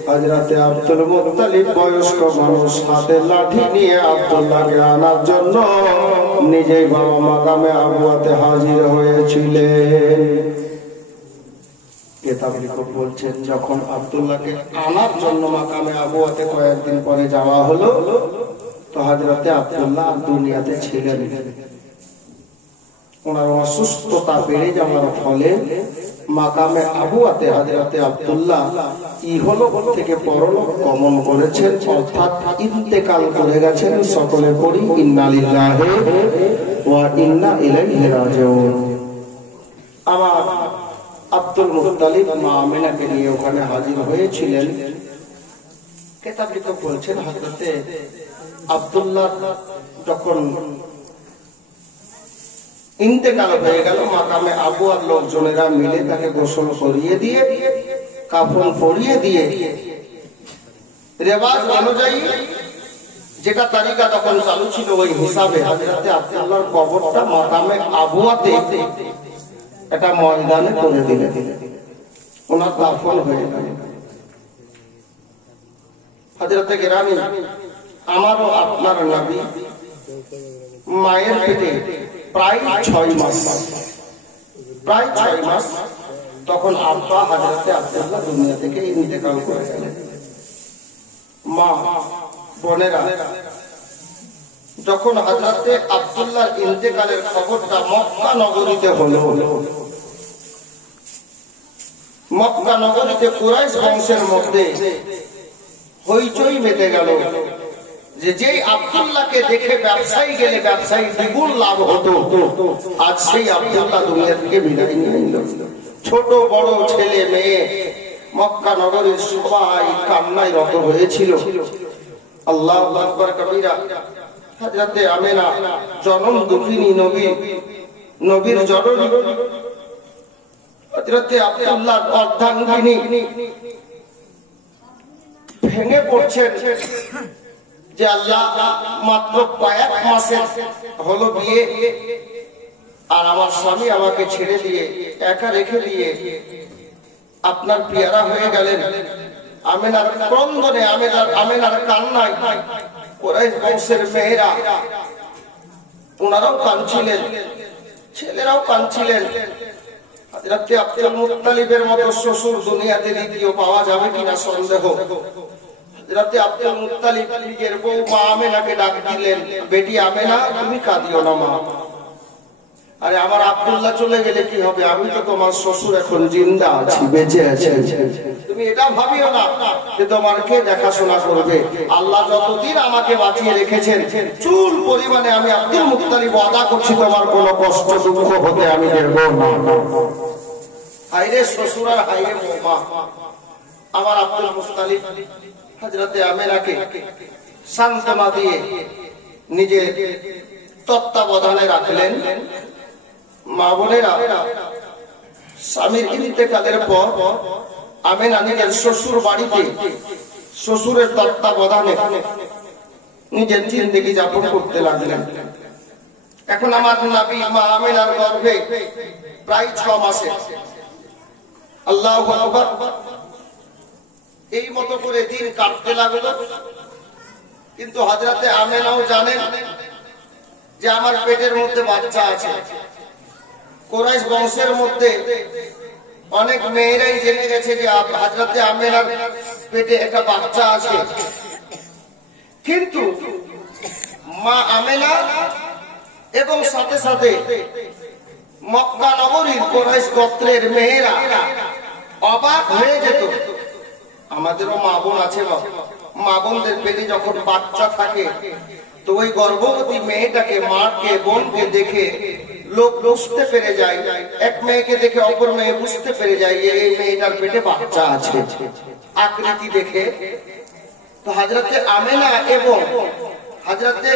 হযরতে আব্দুল মুত্তালিব বয়স্ক মানুষ হাতে লাঠি নিয়ে আব্দুল্লাহকে আনার জন্য নিজেই বাবা মাকামে আবুয়াতে হাজির হয়েছিলেন। কিতাব লেখক বলছেন যখন আব্দুল্লাহকে আনার জন্য মাকামে আবুয়াতে কয়েকদিন পরে যাওয়া হলো তো হযরতে আব্দুল্লাহ দুনিয়াতে ছিলেন। ওনার অসুস্থতা বেড়ে যাওয়ার ফলে মাকামে আবুয়াতে হযরতে আব্দুল্লাহ ইহলোক থেকে পরলোক গমন করেছেন, অর্থাৎ ইন্তেকাল করে গেছেন। সকলে পড়ি ইন্না লিল্লাহি ওয়া ইন্না ইলাইহি রাজিউন। আমার আব্দুল মুত্তালিব মা আমিনাকে নিয়ে ওখানে হাজির হয়েছিলেন। কিতাব লেখক বলছেন হযরতে আব্দুল্লাহ যখন ইন্তেকাল হয়ে গেল মাকামে আবুয়ার লোকজনেরা মিলে তাকে গোসল করিয়ে দিয়ে কাফন পরিয়ে দিয়ে রেওয়াজ অনুযায়ী যেটা তালিকা তখন চালু ছিল ওই হিসাবে হযরতে আব্দুল্লাহর কবরটা মাকামে আবুয়াতে একটা ময়দানে করে দিলেন। ওনার দাফন হয়ে গেল। হযরতে গিরামী আমারও আপনার নবী মায়ের পেটে প্রায় 6 মাস তখন আব্বা হযরতে আব্দুল্লাহ দুনিয়া থেকে ইন্তেকাল করে গেলেন। মা বোনেরা যখন হযরতে আব্দুল্লাহর ইন্তেকালের খবরটা মক্কা নগরীতে হলো, মক্কা নগরীতে কুরাইশ বংশের মধ্যে হইচই মেতে গেল যে যেই আব্দুল্লাহকে দেখে ব্যবসায়ী গেলে ব্যবসায়ী দ্বিগুণ লাভ হতো, আজ সেই আব্দুল্লাহ দুনিয়া থেকে বিদায় নিয়ে নিল। ছোট বড় ছেলে মেয়ে মক্কা নগরীর সবাই কান্নায় রত হয়েছিল। আল্লাহু আকবার কবীরা। হযরতে আমিনা জনম দুঃখিনী নবীর জননী হযরতে আব্দুল্লাহ অর্ধাঙ্গিনী ভেঙে পড়ছেন যে আল্লাহ মাত্র কয়েক মাসে হলো বিয়ে আর আমার স্বামী আমাকে ছেড়ে দিয়ে একা রেখে দিয়ে আপনার পেয়ারা হয়ে গেলেন। আমিনার ক্রন্দনে আমিনার কান্নায় কুরাইশ বংশের মেয়েরা ওনারাও কাঁদছিলেন, ছেলেরাও কাঁদছিলেন। হযরতে আব্দুল মুত্তালিবের মতো শ্বশুর দুনিয়াতে দ্বিতীয় পাওয়া যাবে কিনা সন্দেহ। হযরতে আব্দুল মুত্তালিব নিজের বউ মা আমিনাকে ডাক দিলেন, বেটি আমিনা তুমি কাঁদিও না মা। আরে আমার আব্দুল্লাহ চলে গেলে কি হবে, আমি তো তোমার শ্বশুর এখন জিন্দা আছি, বেঁচে আছি। তুমি এটা ভাবিও না যে তোমার কে দেখাশোনা করবে। আল্লাহ যতদিন আমাকে বাঁচিয়ে রেখেছেন চুল পরিমাণে আমি আব্দুল মুত্তালিব ওয়াদা করছি তোমার কোনো কষ্ট দুঃখ হতে আমি দেব না। হায়রে শ্বশুর আর হায়রে মা। আমার আব্দুল মুত্তালিব হযরতে আমিনাকে সান্ত্বনা দিয়ে নিজের তত্ত্বাবধানে রাখলেন। মা বোনেরা স্বামীর ইন্তেকালের পর আমিনা নিজের শ্বশুর বাড়িতে শ্বশুরের তত্ত্বাবধানে নিজের জিন্দেগি যাপন করতে লাগলেন। এখন আমার নবী মা আমিনার গর্ভে প্রায় 6 মাসে। আল্লাহু আকবার। এই মতো করে দিন কাটতে লাগলো। কিন্তু হযরতে আমিনাও জানেন যে আমার পেটের মধ্যে বাচ্চা আছে। কুরাইশ বংশের মধ্যে অনেক মেয়েরাই জেনে গেছে যে হযরতে আমিনার পেটে একটা বাচ্চা আছে। কিন্তু মা আমিনা এবং সাথে সাথে মক্কা নগরীর কুরাইশ গোত্রের মেয়েরা অবাক হয়ে যেত। আমাদেরও মা বোন আছে, মা বোনদের পেটে যখন বাচ্চা থাকে তো ওই গর্ভবতী মেয়েটাকে মাকে বোনকে দেখে লোক বুঝতে পেরে যায়, এক মেয়েকে দেখে অপর মেয়ে বুঝতে পেরে যায় যে এই মেয়েটার পেটে বাচ্চা আছে আকৃতি দেখে। তো হযরতে আমিনা এবং হযরতে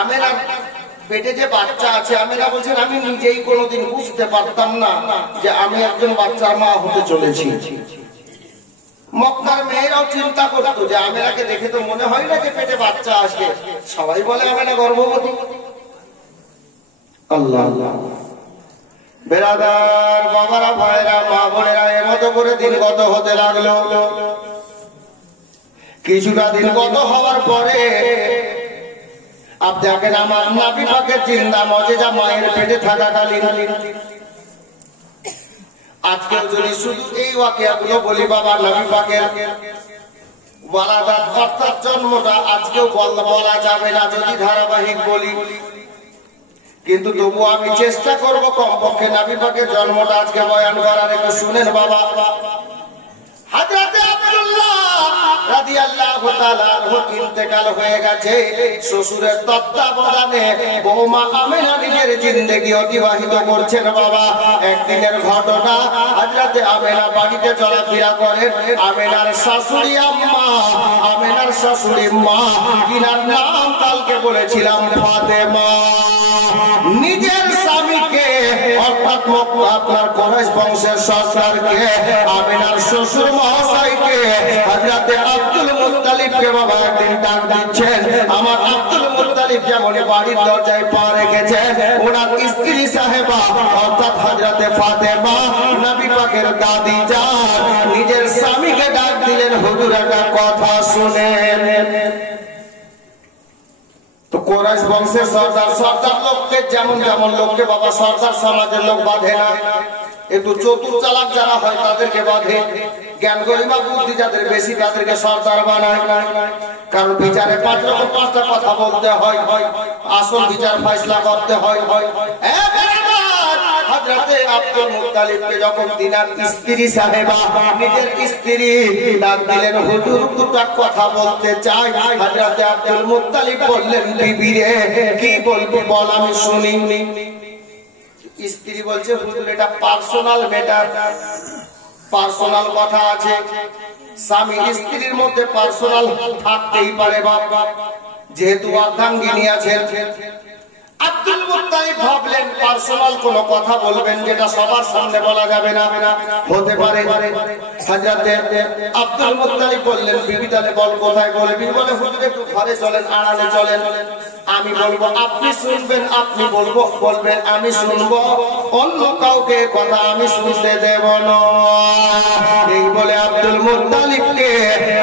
আমিনার পেটে যে বাচ্চা আছে, আমিনা বলছেন আমি নিজেই কোনোদিন বুঝতে পারতাম না যে আমি একজন বাচ্চার মা হতে চলেছি। মক্কার মেয়েরাও চিন্তা করতো যে আমিনাকে দেখে তো মনে হয় না যে পেটে বাচ্চা আসে, সবাই বলে আমিনা গর্ভবতী। আল্লাহ আল্লাহ। বেরাদার বাবারা ভাইরা মা বোনেরা এর মতো করে দিন গত হতে লাগলো। কিছুটা দিন গত হওয়ার পরে আপনি দেখেন আমার নবী পাকের জিন্দা মজেজা মায়ের পেটে থাকাকালীন আজকে যদি শুধু এই ওয়াকিয়াগুলো বলি বাবা নবী পাকের ওয়ালাদাত অর্থাৎ জন্মটা আজকেও বলা যাবে না যদি ধারাবাহিক বলি, কিন্তু তবু আমি চেষ্টা করব কমপক্ষে নবী পাকের জন্মটা আজকে বয়ান করার। একটু শুনেন বাবা। হযরত আব্দুল্লাহ রাদিয়াল্লাহু তাআলা ইন্তেকাল হয়ে গেছে। শ্বশুরের তত্ত্বাবধানে বৌমা আমেনা নিজের জিন্দেগি অতিবাহিত করছেন বাবা। একদিনের ঘটনা, হযরত আমেনা বাড়িতে চলাফেরা করেন। আমেনার শাশুড়ি আম্মা, আমেনার শাশুড়ি মা, কিনার নাম কালকে বলেছিলাম ফাতেমা, নিজের স্বামীকে অর্থাৎ আপনার কুরাইশ বংশের সরদারকে আমেনার শ্বশুর মহাশয়কে হযরত আব্দুল মুত্তালিবকে বাবা একদিন ডাক দিচ্ছেন। আমার আব্দুল মুত্তালিব যেমন বাড়ির দরজায় পা রেখেছেন, ওনার স্ত্রী সাহেবা অর্থাৎ হযরত ফাতেমা নবী পাকের দাদি জান নিজের স্বামীকে ডাক দিলেন, হুজুর একটা কথা শুনেন। তো কুরাইশ বংশের সরদার লোককে যেমন যেমন লোককে বাবা সরদার সমাজের লোক বাঁধে না, একটু চতুর চালাক যারা হয় তাদেরকে বাঁধে, জ্ঞান গরিমা বুদ্ধি যাদের বেশি তাদেরকে সরদার বানায়। কারণ বিচারে 5 রকম 5টা কথা বলতে হয়, আসল বিচার ফয়সালা করতে হয়। হযরত আব্দুল মুত্তালিবকে যখন দিনার স্ত্রী সাহেবা নিজের স্ত্রী ডাক দিলেন, হুজুর দুটো কথা বলতে চাই। হযরত আব্দুল মুত্তালিব বললেন, বিবি রে কি বলবি বল, আমি শুনি। স্ত্রী বলছে, হুজুর এটা পার্সোনাল ম্যাটার, পার্সোনাল কথা আছে। স্বামী স্ত্রীর মধ্যে পার্সোনাল থাকতেই পারে বাবা, যেহেতু অর্ধাঙ্গিনী আছেন। আব্দুল মুত্তালিব ভাবলেন পার্সোনাল কোন কথা বলবেন যেটা সবার সামনে বলা যাবে না, হতে পারে। হযরত আব্দুল মুত্তালিব বললেন, বিবি তাহলে বল কোথায় বলবি? বলে, হুজুর একটু ঘরে চলেন, আড়ালে চলেন, আমি বলবো আপনি শুনবেন, আপনি বলবেন আমি শুনবো, অন্য কাউকে কথা আমি শুনতে দেব না। এই বলে আব্দুল মুত্তালিবকে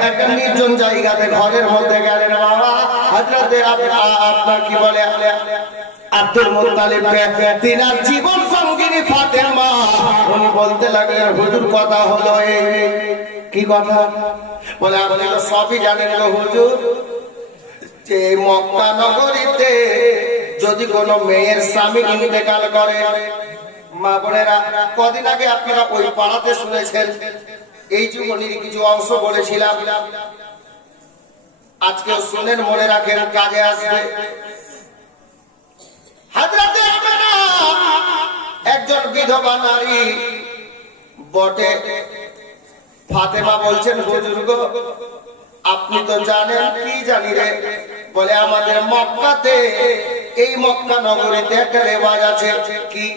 একটা নির্জন জায়গাতে ঘরের মধ্যে গেলেন বাবা। হযরত আপনার কি বলে আব্দুল মুত্তালিবকে তিনার জীবন সঙ্গিনী ফাতেমা উনি বলতে লাগলেন, হুজুর কথা হলো এই। কি কথা? বলে, আপনি তো সবই জানেন গো হুজুর, যে মক্কা নগরীতে যদি কোনো মেয়ের স্বামী ইন্তেকাল করে, মা বোনেরা কদিন আগে আপনারা ওই পাড়াতে শুনেছেন, এই জীবনের কিছু অংশ বলেছিলাম, আজকে শুনেন, মনে রাখেন, কাজে আসবে। হযরত আমেনা একজন বিধবা নারী বটে। ফাতেমা বলছেন, হুজুর গো আপনি তো জানেন। কি জানি রে? বলে, আমাদের মক্কাতে, এই মক্কা নগরীতে একটা রেওয়াজ আছে। কি?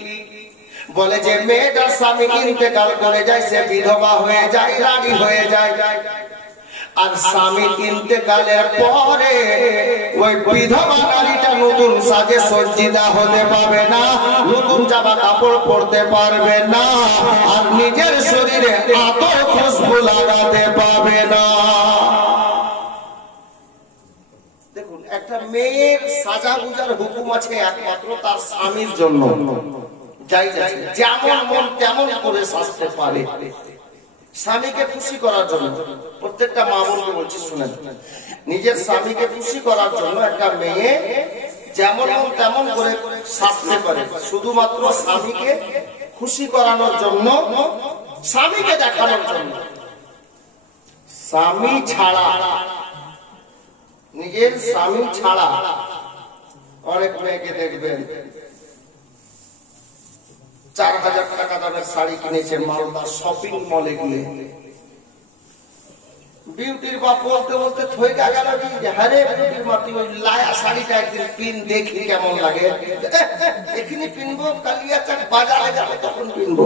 বলে যে মেয়েটার স্বামী ইন্তেকাল করে যায়, সে বিধবা হয়ে যায়, রানী হয়ে যায়, আর স্বামী ইন্তেকালের পরে ওই বিধবা নারীটা নতুন সাজে সজ্জিতা হতে পারবে না, নতুন জামা কাপড় পরতে পারবে না, আর নিজের শরীরে আতর খুশবু লাগাতে পারবে না। দেখুন, একটা মেয়ের সাজা গুজার হুকুম আছে একমাত্র তার স্বামীর জন্য। যাই যাই যেমন মন তেমন করে সাজতে পারে, স্বামীকে খুশি করার জন্য। প্রত্যেকটা মা বোনকে বলছি শুনেন, নিজের স্বামীকে খুশি করার জন্য একটা মেয়ে যেমন তেমন করে সাজতে পারে, শুধুমাত্র স্বামীকে খুশি করানোর জন্য, স্বামীকে দেখানোর জন্য। স্বামী ছাড়া, নিজের স্বামী ছাড়া অনেক মেয়েকে দেখবেন 4000 টাকা দামের শাড়ি কিনেছে মালদা শপিং মলে গিয়ে। বিউটির বাপ বলতে বলতে থয়ে গেল, হ্যারে বিউটির মা তুই ওই লায়া শাড়িটা একদিন পিন দেখি কেমন লাগে, এখানে পিনবো, কালিয়াচক বাজারে যাবো তখন পিনবো।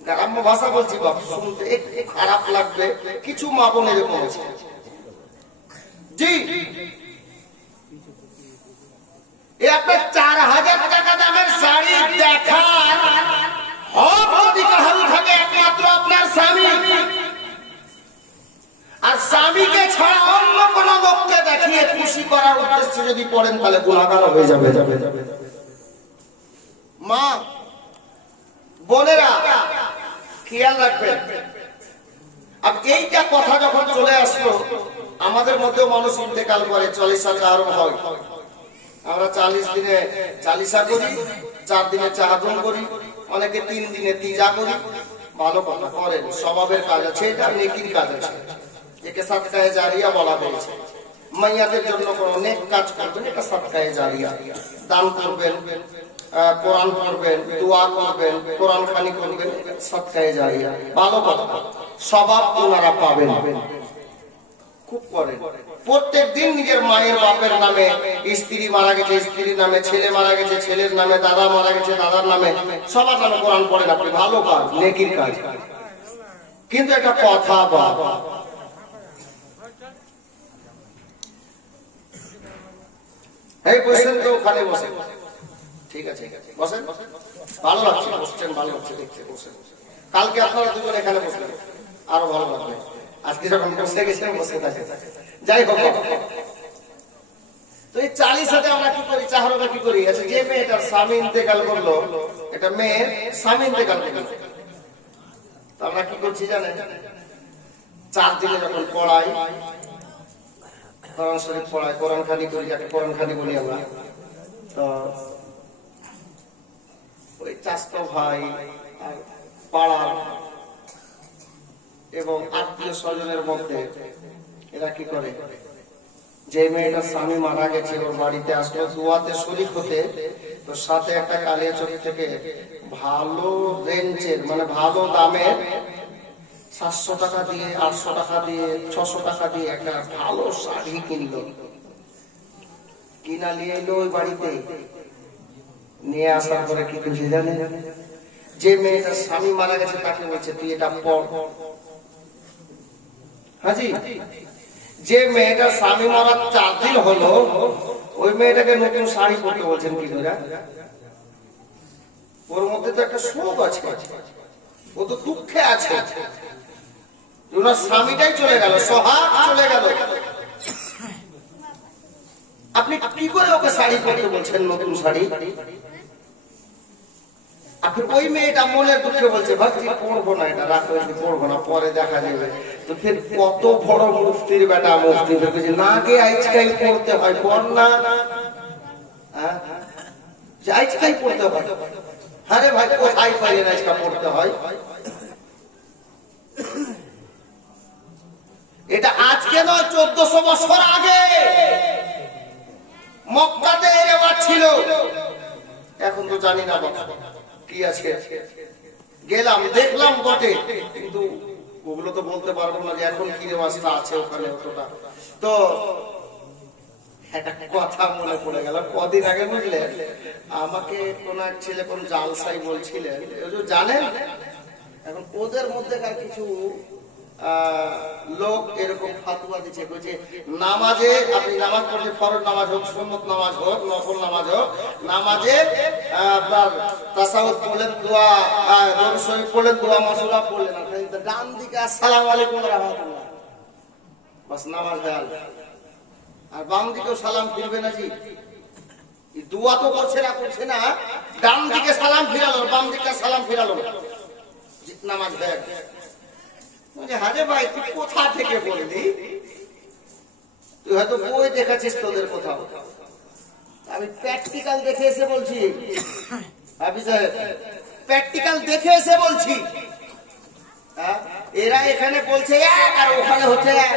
গ্রাম্য ভাষা বলছি বাপ, শুনতে একটু খারাপ লাগবে, কিছু মা বোন এরকম আছে। জি, আপনার 4000 টাকা দামের শাড়ি দেখার হক যদি কাহারু থাকে একমাত্র আপনার স্বামী। আর স্বামীকে ছাড়া অন্য কোন লোককে দেখিয়ে খুশি করার উদ্দেশ্যে যদি পড়েন তাহলে গুনাহগার হয়ে যাবে। মা বোনেরা খেয়াল রাখবেন। আর এইটা কথা যখন চলে আসলো, আমাদের মধ্যেও মানুষ ইন্তেকাল করে, 40 চারণ হয়। আমরা 40 দিনে 40 করি, 4 দিনে চাহাদন করি, অনেকে 3 দিনে তিজা করি। ভালো কথা করেন, স্বভাবের কাজ আছে, এটা নেকির কাজ আছে, একে সাদকায়ে জারিয়া বলা হয়েছে। মাইয়াদের জন্য কোন নেক কাজ করবেন, এটা সাদকায়ে জারিয়া। দান করবেন, কোরআন পড়বেন, দোয়া করবেন, কোরআন খানি করবেন, সাদকায়ে জারিয়া। ভালো কথা, স্বভাব ওনারা পাবেন। খুব করেন প্রত্যেক দিন নিজের মায়ের বাপের নামে, স্ত্রী মারা গেছে স্ত্রীর নামে, ছেলে মারা গেছে ছেলের নামে, দাদা মারা গেছে দাদার নামে, সবার নামে কোরআন পড়েন আপনি। ভালো কাজ, নেকির কাজ। কিন্তু একটা কথা বাবা, এই বসেন তো, ওখানে বসেন, ঠিক আছে বসেন, ভালো লাগছে বসছেন, ভালো লাগছে দেখতে, বসেন। কালকে আপনারা দুজন এখানে বসলেন, আরো ভালো লাগবে। আজকে যখন বসে গেছেন বসে থাকে। যাই হোক, তো এই 40 সাথে আমরা কি করি, চাহরোটা কি করি? আচ্ছা, যে মেয়েটার স্বামী ইন্তেকাল করলো, এটা মেয়ের স্বামী ইন্তেকাল করলো, তো আমরা কি করছি জানেন? 4 দিনে যখন পড়াই, কোরআন শরীফ পড়াই, কোরআন খানি করি, যাকে কোরআন খানি বলি আমরা, তো ওই চাচতো ভাই, পাড়ার এবং আত্মীয় স্বজনের মধ্যে এরা কি করে, যে মেয়েটার স্বামী মারা গেছে ওর বাড়িতে আসলো দোয়াতে শরীক হতে, তো সাথে একটা কালিয়াচক থেকে ভালো রেঞ্জের, মানে ভালো দামের 700 টাকা দিয়ে, 800 টাকা দিয়ে, 600 টাকা দিয়ে একটা ভালো শাড়ি কিনলো, কিনা নিয়ে এলো ওই বাড়িতে। নিয়ে আসার পরে কি করছে জানেন? যে মেয়েটার স্বামী মারা গেছে তাকে বলছে তুই এটা পড়। হাজি, যে মেয়েটার স্বামী মারা 4 দিন হলো, ওই মেয়েটাকে নতুন শাড়ি পরতে বলছেন কি করে? ওর মধ্যে তো একটা শোক আছে, ও তো দুঃখে আছে, ওনার স্বামীটাই চলে গেল, সোহাগ চলে গেল। আপনি কি করে ওকে শাড়ি পরতে বলছেন, নতুন শাড়ি? আপনি ওই মেয়েটা মনের দুঃখে বলছে ভাবছি পড়বো না, এটা রাখো, পড়বো না, পরে দেখা যাবে। তো ফের কত বড় মুফতির বেটা, মুফতি ভেবেছে না গে আজকাল পড়তে হয়, পড় না, আজকাল পড়তে হয়। আরে ভাই কোথায় পাইলেন আজকাল পড়তে হয়? এটা আজকে নয়, 1400 বছর আগে মক্কাতে রেওয়াজ ছিল। এখন তো জানি না বাবা কি আছে, গেলাম দেখলাম বটে, কিন্তু ওগুলো তো বলতে পারবো না যে এখন কি রেওয়াজটা আছে ওখানে অতটা। তো একটা কথা মনে পড়ে গেল, কদিন আগে বুঝলেন, আমাকে কোন এক ছেলে কোন জালসাই বলছিলেন, জানেন এখন ওদের মধ্যেকার কিছু লোক এরকম ফাতুয়া দিচ্ছে, বলছে নামাজে আপনি নামাজ পড়লে, ফরজ নামাজ হোক, সুন্নত নামাজ হোক, নফল নামাজ হোক, নামাজে আপনার তাসাউদ পড়লেন, দোয়া দরুদ শরীফ পড়লেন, দোয়া মাসুরা পড়লেন, ডান দিকে আসসালামু আলাইকুম ওয়া রাহমাতুল্লাহ, বাস নামাজ গেল। আর বাম দিকেও সালাম ফিরবে না জি, দোয়া তো করছে না, ডান দিকে সালাম ফিরালো, বাম দিকে সালাম ফিরালো, নামাজ হয়ে গেল। হারে ভাই তুই কোথা থেকে বললি? তুই হয়তো বই দেখাচ্ছিস তোদের কোথাও, আমি প্র্যাকটিক্যাল দেখে এসে বলছি, প্র্যাকটিক্যাল দেখে এসে বলছি। এরা এখানে বলছে এক আর ওখানে হচ্ছে এক,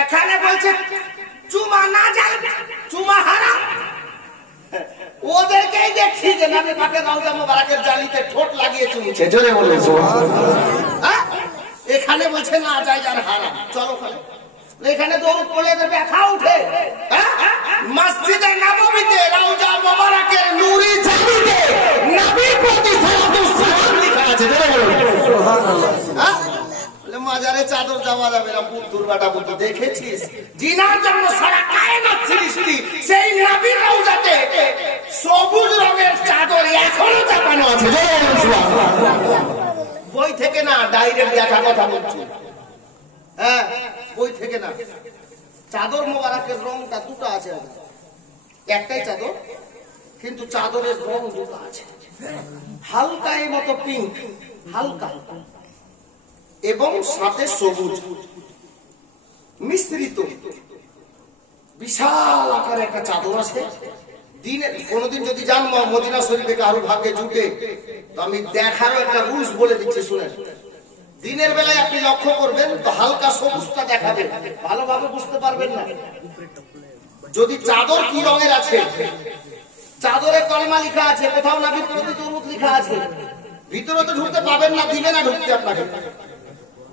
এখানে বলছে চুমা না যায়, চুমা হারাম। ওদেরকেই দেখছি যে নবী পাকের রওজা মুবারকের জালিতে ঠোঁট লাগিয়ে চুমছে, জোরে বলুন সুবহানাল্লাহ। এখানে বলছে না যায় আর হারাম, চলো ওখানে। এখানে দরুদ পড়লে ব্যথা উঠে, মসজিদে নববীতে রওজা মুবারকের নূরি জালিতে নবীর প্রতি সালাতুস সালাম লেখা আছে, জোরে বলুন সুবহানাল্লাহ। মাজারে চাদর যাওয়া যাবে না, বুদ্ধুর বেটা বুদ্ধু দেখেছিস? জিনার জন্য সারা কায়নাত সৃষ্টি সেই নবীর রওজাতে সবুজ রঙের চাদর এখনো চাপানো আছে। বই থেকে না, ডাইরেক্ট দেখা কথা বলছি। হ্যাঁ, বই থেকে না। চাদর মোবারকের রংটা দুটো আছে, একটাই চাদর কিন্তু চাদরের রং দুটো আছে। হালকা এই মতো পিঙ্ক, হালকা, এবং সাথে সবুজ মিশ্রিত বিশাল আকারে একটা চাদর আছে। দিনে কোনদিন যদি যান মদিনা শরীফে কারো ভাগ্যে জুটে, তো আমি দেখারও একটা রুলস বলে দিচ্ছি, শুনেন। দিনের বেলায় আপনি লক্ষ্য করবেন তো হালকা সবুজটা দেখাবে, ভালোভাবে বুঝতে পারবেন না। যদি চাদর কি রঙের আছে, চাদরে কলমা লেখা আছে, কোথাও নবীর প্রতি দরুদ লেখা আছে, ভিতরে তো ঢুকতে পাবেন না, দিবে না ঢুকতে, আপনাকে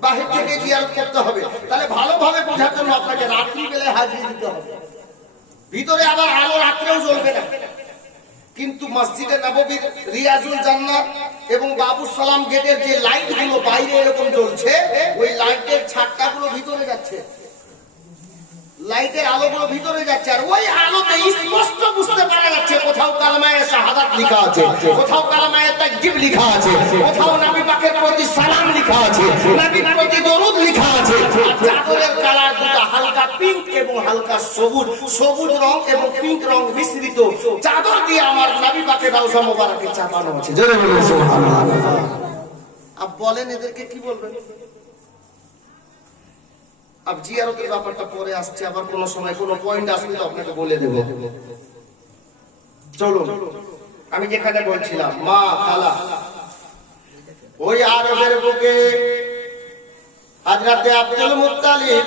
বাহির থেকে জিয়ারত করতে হবে। তাহলে ভালোভাবে বোঝার জন্য আপনাকে রাত্রি বেলায় হাজির দিতে হবে। ভিতরে আবার আলো রাত্রেও জ্বলবে না, কিন্তু মসজিদে নববীর রিয়াজুল জান্নাত এবং বাবুস সালাম গেটের যে লাইট গুলো বাইরে এরকম জ্বলছে, ওই লাইটের ছাটকা গুলো ভিতরে যাচ্ছে, লাইটের আলোগুলো ভিতরে যাচ্ছে, আর ওই আলোতে স্পষ্ট বুঝতে পারা যাচ্ছে কোথাও কালেমায়ে শাহাদাত লেখা আছে, কোথাও কালেমায়ে তাকবীর লেখা আছে, কোথাও নবী পাকের প্রতি সালাম লেখা আছে, নবীর প্রতি দরুদ লেখা আছে। চাদরের কালার দুটো হালকা পিঙ্ক এবং হালকা সবুজ, সবুজ রং এবং পিঙ্ক রং মিশ্রিত চাদর দিয়ে আমার নবী পাকের রওজা মোবারকে চাপানো আছে। জোরে বলুন সুবহানাল্লাহ। আপ বলেন এদেরকে কি বলবেন? अब জিয়ারতের ব্যাপারটা পরে আসছে, আবার কোন সময় কোন পয়েন্ট আসলে আপনাকে বলে দেব। চলুন, আমি যেখানে বলছিলাম মা খালা, ওই আরবের বুকে হযরতে আব্দুল মুত্তালিব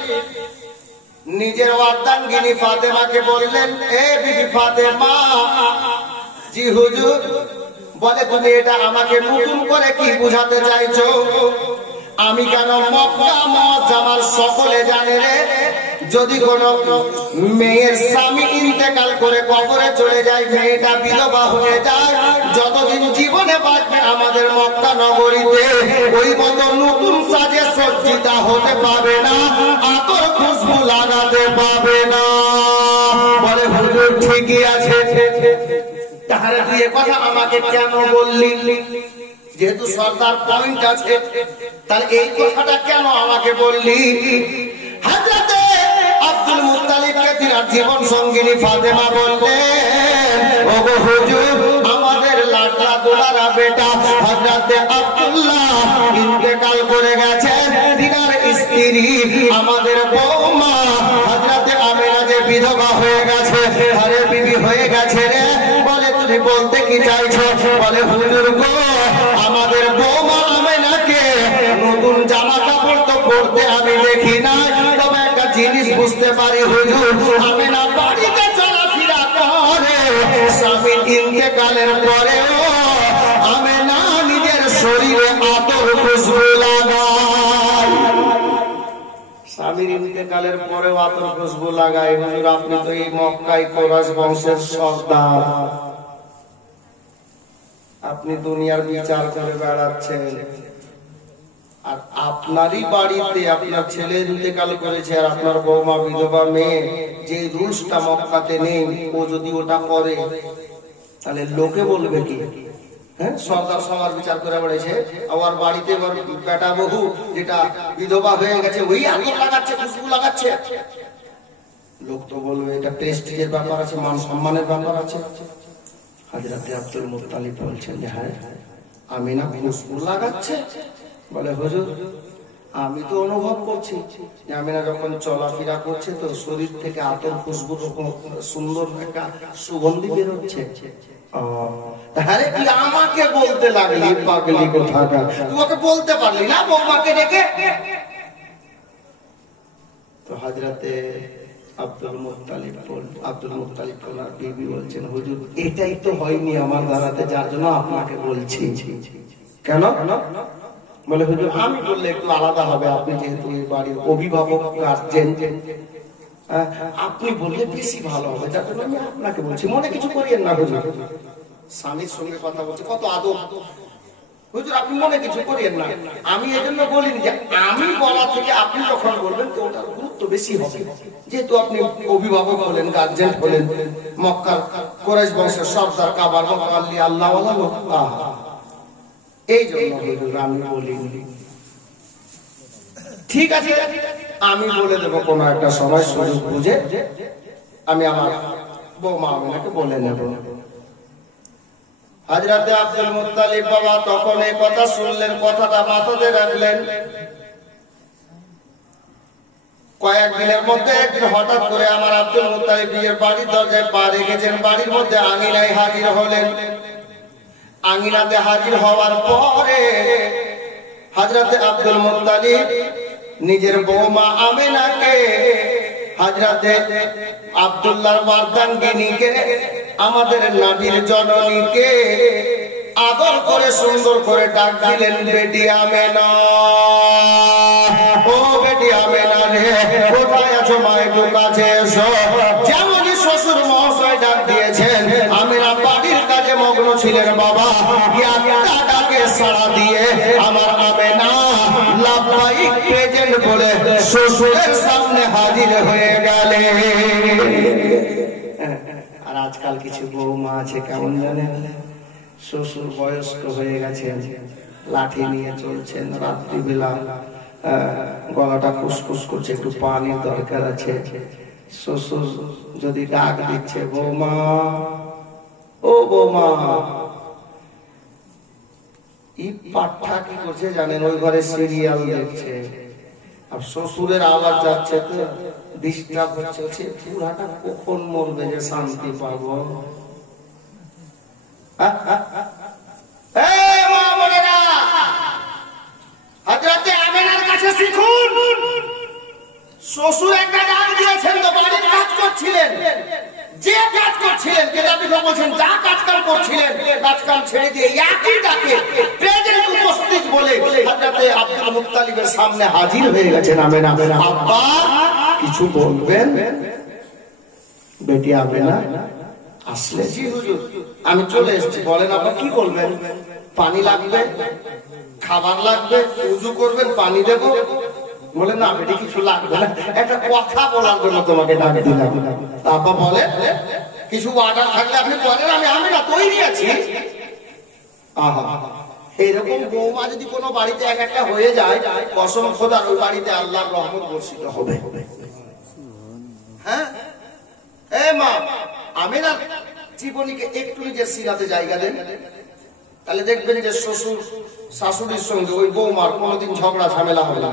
নিজের অর্ধাঙ্গিনী ফাতেমাকে বললেন, এ বিবি ফাতেমা। জি হুজুর। বলে, তুমি এটা আমাকে নতুন করে কি বুঝাতে চাইছো? আমি কেন মক্কা মুআজ্জামার সকলে জানে রে, যদি কোন মেয়ের স্বামী ইন্তেকাল করে কবরে চলে যায়, মেয়েটা বিধবা হয়ে যায়, যতদিন জীবনে বাঁচবে আমাদের মক্কা নগরীতে ওই মতো নতুন সাজে সজ্জিতা হতে পাবে না, আতর খুশবু লাগাতে পাবে না। বলে, হুজুর ঠিকই আছে, তাহলে তুই এ কথা আমাকে কেন বললি? যেহেতু সরদার পয়েন্ট আছে, তাহলে এই কথাটা কেন আমাকে বললি? হযরতে আব্দুল মুত্তালিবকে তিনার জীবন সঙ্গিনী ফাতেমা বললেন, ওগো হুজুর, আমাদের লাডলা দুলারা বেটা হযরতে আব্দুল্লাহ ইন্তেকাল করে গেছেন, তিনার স্ত্রী আমাদের বৌমা হযরতে আমিনা যে বিধবা হয়ে গেছে, আরে বিবি হয়ে গেছে রে। বলে, তুমি বলতে কি চাইছো? বলে, হুজুর গো, আমাদের বৌমা আমিনাকে নতুন জামা কাপড় তো পরতে আমি দেখি না, তবে একটা জিনিস বুঝতে পারি হুজুর, আমিনা বাড়িতে চলাফেরা করে, স্বামীর ইন্তেকালের পরেও আমিনা নিজের শরীরে আতর খুশবু লাগায়। স্বামীর ইন্তেকালের পরেও আতর খুশবু লাগায়। হুজুর, আপনি তো এই মক্কায় কোরাইশ বংশের সর্দার, আপনি দুনিয়ার বিচার করে বেড়াচ্ছেন, আর আপনারই বাড়িতে আপনার ছেলে ইন্তেকাল করেছে আর আপনার বৌমা বিধবা মেয়ে, যে রুলসটা মক্কাতে নেই, ও যদি ওটা করে তাহলে লোকে বলবে কি? হ্যাঁ, সরকার সবার বিচার করে বেড়েছে, আমার বাড়িতে বেটা বহু যেটা বিধবা হয়ে গেছে ওই আতর লাগাচ্ছে, খুশবু লাগাচ্ছে, লোক তো বলবে এটা প্রেস্টিজের ব্যাপার আছে, মান সম্মানের ব্যাপার আছে। হযরতে আব্দুল মুত্তালিব বলছেন যে হ্যাঁ, আমিনা খুশবু লাগাচ্ছে। বলে, হুজুর, আমি তো অনুভব করছি যে আমিনা যখন চলাফেরা করছে তো শরীর থেকে আতর খুশবু সুন্দর একটা সুগন্ধি বেরোচ্ছে। তাহলে কি আমাকে বলতে লাগলি পাগলি কোথাকার? তুই ওকে বলতে পারলি না বৌমাকে ডেকে? তো হযরতে আব্দুল মুত্তালিব ওনার বিবি বলছেন, হুজুর, এটাই তো হয়নি আমার দ্বারাতে, যার জন্য আপনাকে বলছি। কেন? বলে, হুজুর, আমি বললে একটু আলাদা হবে, আপনি যেহেতু এই বাড়ির অভিভাবক গার্জেন, আপনি বললে বেশি ভালো হবে, যার জন্য আমি আপনাকে বলছি, মনে কিছু করিয়েন না হুজুর। স্বামীর সঙ্গে কথা বলছে, কত আদব, হুজুর আপনি মনে কিছু করিয়েন না, আমি এজন্য বলিনি যে আমি বলা থেকে আপনি যখন বলবেন তো ওটার গুরুত্ব বেশি হবে, যেহেতু আপনি অভিভাবক হলেন, গার্জেন হলেন, মক্কার কুরাইশ বংশের সর্দার, কাবার মুআল্লি আল্লাহ ওয়ালা লোক, এই জন্য হুজুর আমি বলিনি। ঠিক আছে, আমি বলে দেবো কোনো একটা সময় সুযোগ বুঝে, আমি আমার বৌমা আমিনাকে বলে নেব। হযরতে আব্দুল মুত্তালিব বাবা তখন এই কথা শুনলেন, কথাটা মাথাতে রাখলেন। কয়েকদিনের মধ্যে একদিন হঠাৎ করে আমার আব্দুল মুত্তালিব বিয়ের বাড়ির দরজায় পা রেখেছেন, বাড়ির মধ্যে আঙিনায় হাজির হলেন। আঙিনাতে হাজির হওয়ার পরে হযরতে আব্দুল মুত্তালিব নিজের বৌমা আমিনাকে, হযরতে আব্দুল্লাহর মার্দাঙ্গিনীকে, আমাদের নবীর জননীকে আদর করে সুন্দর করে ডাক দিলেন, বেটি আমেনা, ও বেটি আমেনা রে, কোথায় আছো মা, একটু কাছে এসো। যেমনই শ্বশুর মহাশয় ডাক দিয়েছেন, আমেনা বাড়ির কাজে মগ্ন ছিলেন বাবা, একটা ডাকে সাড়া দিয়ে আমার আমেনা লাভবাহিক প্রেজেন্ট বলে শ্বশুরের সামনে হাজির হয়ে গেলে। আর আজকাল কিছু বৌমা আছে কেমন জানেন, শ্বশুর বয়স্ক হয়ে গেছেন, লাঠি নিয়ে চলছেন, রাত্রিবেলা গলাটা কুসকুস করছে, একটু পানির দরকার আছে, শ্বশুর যদি ডাক দিচ্ছে বৌমা, ও বৌমা, এই পাঠা কি করছে জানেন, ওই ঘরে সিরিয়াল দেখছে, আর শ্বশুরের আওয়াজ যাচ্ছে তো ডিস্টার্ব হচ্ছে, পুরাটা কখন মরবে যে শান্তি পাবো। হযরতে আমিনার কাছে শিখুন, শ্বশুর একটা ডাক দিয়েছেন তো বাড়ির কাজ করছিলেন, যে কাজ করছিলেন, কেতাবিতে বলছেন যা কাজ কাম করছিলেন, কাজ কাম ছেড়ে দিয়ে একই ডাকে প্রেজেন্ট উপস্থিত বলে হযরতে আব্দুল মুত্তালিবের সামনে হাজির হয়ে গেছেন আমেনা। আব্বা কিছু বলবেন? বেটি আমেনা আসলে, জি হুজুর আমি চলে এসেছি, বলেন আব্বা কি বলবেন? পানি লাগবে, খাবার লাগবে, উযু করবেন, পানি দেব? বলে না বেটি কিছু লাগবে না, একটা কথা বলার জন্য তোমাকে ডাক দিলাম। আব্বা বলে কিছু অর্ডার থাকলে আপনি বলেন, আমি আমেনা তৈরি আছি। আহা, এরকম বৌমা যদি কোনো বাড়িতে এক একটা হয়ে যায়, কসম খোদার ওই বাড়িতে আল্লাহর রহমত বর্ষিত হবে। হ্যাঁ এ মা, আমিনার জীবনীকে একটু নিজের সিরাতে জায়গা দেন, তাহলে দেখবেন যে শ্বশুর শাশুড়ির সঙ্গে ওই বৌমার কোনোদিন ঝগড়া ঝামেলা হবে না,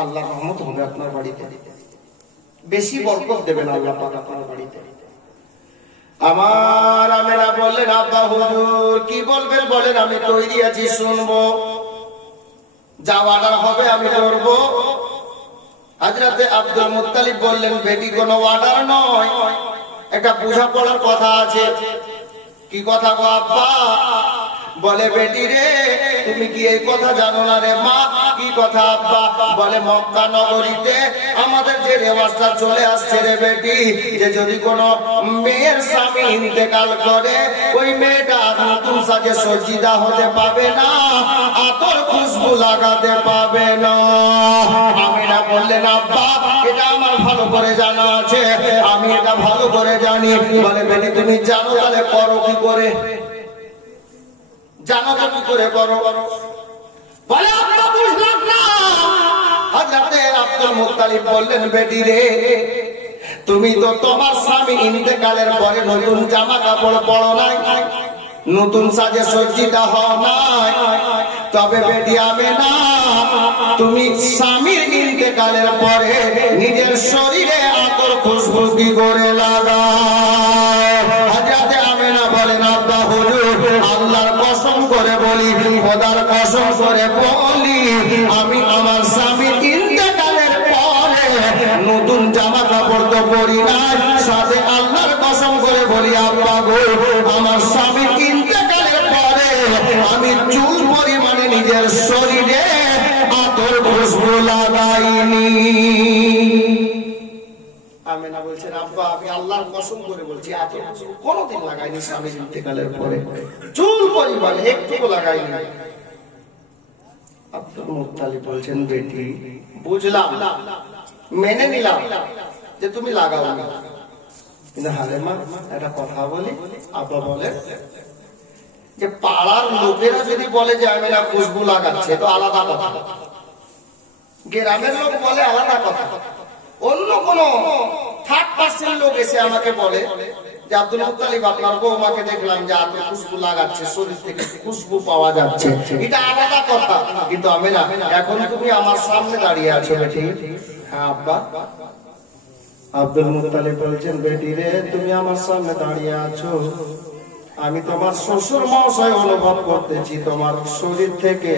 আল্লাহর রহমত হবে আপনার বাড়িতে, বেশি বরকত দেবেন আল্লাহ পাক আপনার বাড়িতে। আমার আমেনা বললেন, আব্বা হুজুর কি বলবেন বলেন, আমি তৈরি আছি, শুনবো, যা অর্ডার হবে আমি করবো। হযরতে আব্দুল মুত্তালিব বললেন, বেটি কোনো অর্ডার নয়, একটা বোঝাপড়ার কথা আছে। কি কথা গো আব্বা? বলে বেটি রে, তুমি কি এই কথা জানো না রে মা? কি কথা আব্বা? বলে মক্কা নগরীতে আমাদের যে রেওয়াজটা চলে আসছে রে বেটি, যে যদি কোনো মেয়ের স্বামী ইন্তেকাল করে, ওই মেয়েটা নতুন সাজে সজ্জিদা হতে পাবে না, আতর খুশবু লাগাতে পাবে না। আমিনা বললেন, আব্বা এটা আমার ভালো করে জানা আছে, আমি এটা ভালো করে জানি। বলে বেটি তুমি জানো, তাহলে করো কি করে? জানো তো কি করে করো? বলে আব্বা বুঝলাম না। হযরতে আব্দুল মুত্তালিব বললেন, বেটি রে, তুমি তো তোমার স্বামী ইন্তেকালের পরে নতুন জামা কাপড় পরো নাই, নতুন সাজে সজ্জিতা হও নাই, তবে বেটি আমেনা তুমি স্বামীর ইন্তেকালের পরে নিজের শরীরে আতর খুশবু কি করে লাগাও? হযরতে আমেনা বলেন, আব্বা হুজুর আল্লাহর কসম করে বলি, খোদার কসম করে বলি, আমি আমার স্বামীর ইন্তেকালের পরে নতুন জামা কাপড় তো পরি নাই, সাথে আল্লাহর কসম করে বলি আব্বা গো, আমার স্বামীর ইন্তেকালের পরে আমি চুল পরিমাণে নিজের শরীরে আতর খুশবু লাগাইনি। আমেনা বলছেন, আব্বা আমি আল্লাহর কসম করে বলছি আতর কোনোদিন লাগাইনি স্বামীর ইন্তেকালের পরে, চুল পরিমাণে একটু লাগাইনি। আব্দুল মুত্তালিব বলছেন, বেটি বুঝলাম, মেনে নিলাম যে তুমি লাগাও না, কিন্তু হালেমা একটা কথা বলি। আব্বা বলে যে পাড়ার লোকেরা যদি বলে যে আমি না খুশবু লাগাচ্ছে তো আলাদা কথা, গ্রামের লোক বলে আলাদা কথা, অন্য কোন থার্ড পার্সন লোক এসে আমাকে বলে যে আব্দুল মুত্তালিব আপনার বৌমাকে দেখলাম যে আতর খুশবু লাগাচ্ছে, শরীর থেকে খুশবু পাওয়া যাচ্ছে, এটা আলাদা কথা। কিন্তু আমি না, এখন তুমি আমার সামনে দাঁড়িয়ে আছো বেটি। হ্যাঁ আব্বা। আব্দুল মুত্তালিব বলছেন, বেটি রে তুমি আমার সামনে দাঁড়িয়ে আছো, আমি তোমার শ্বশুর মহাশয় অনুভব করতেছি তোমার শরীর থেকে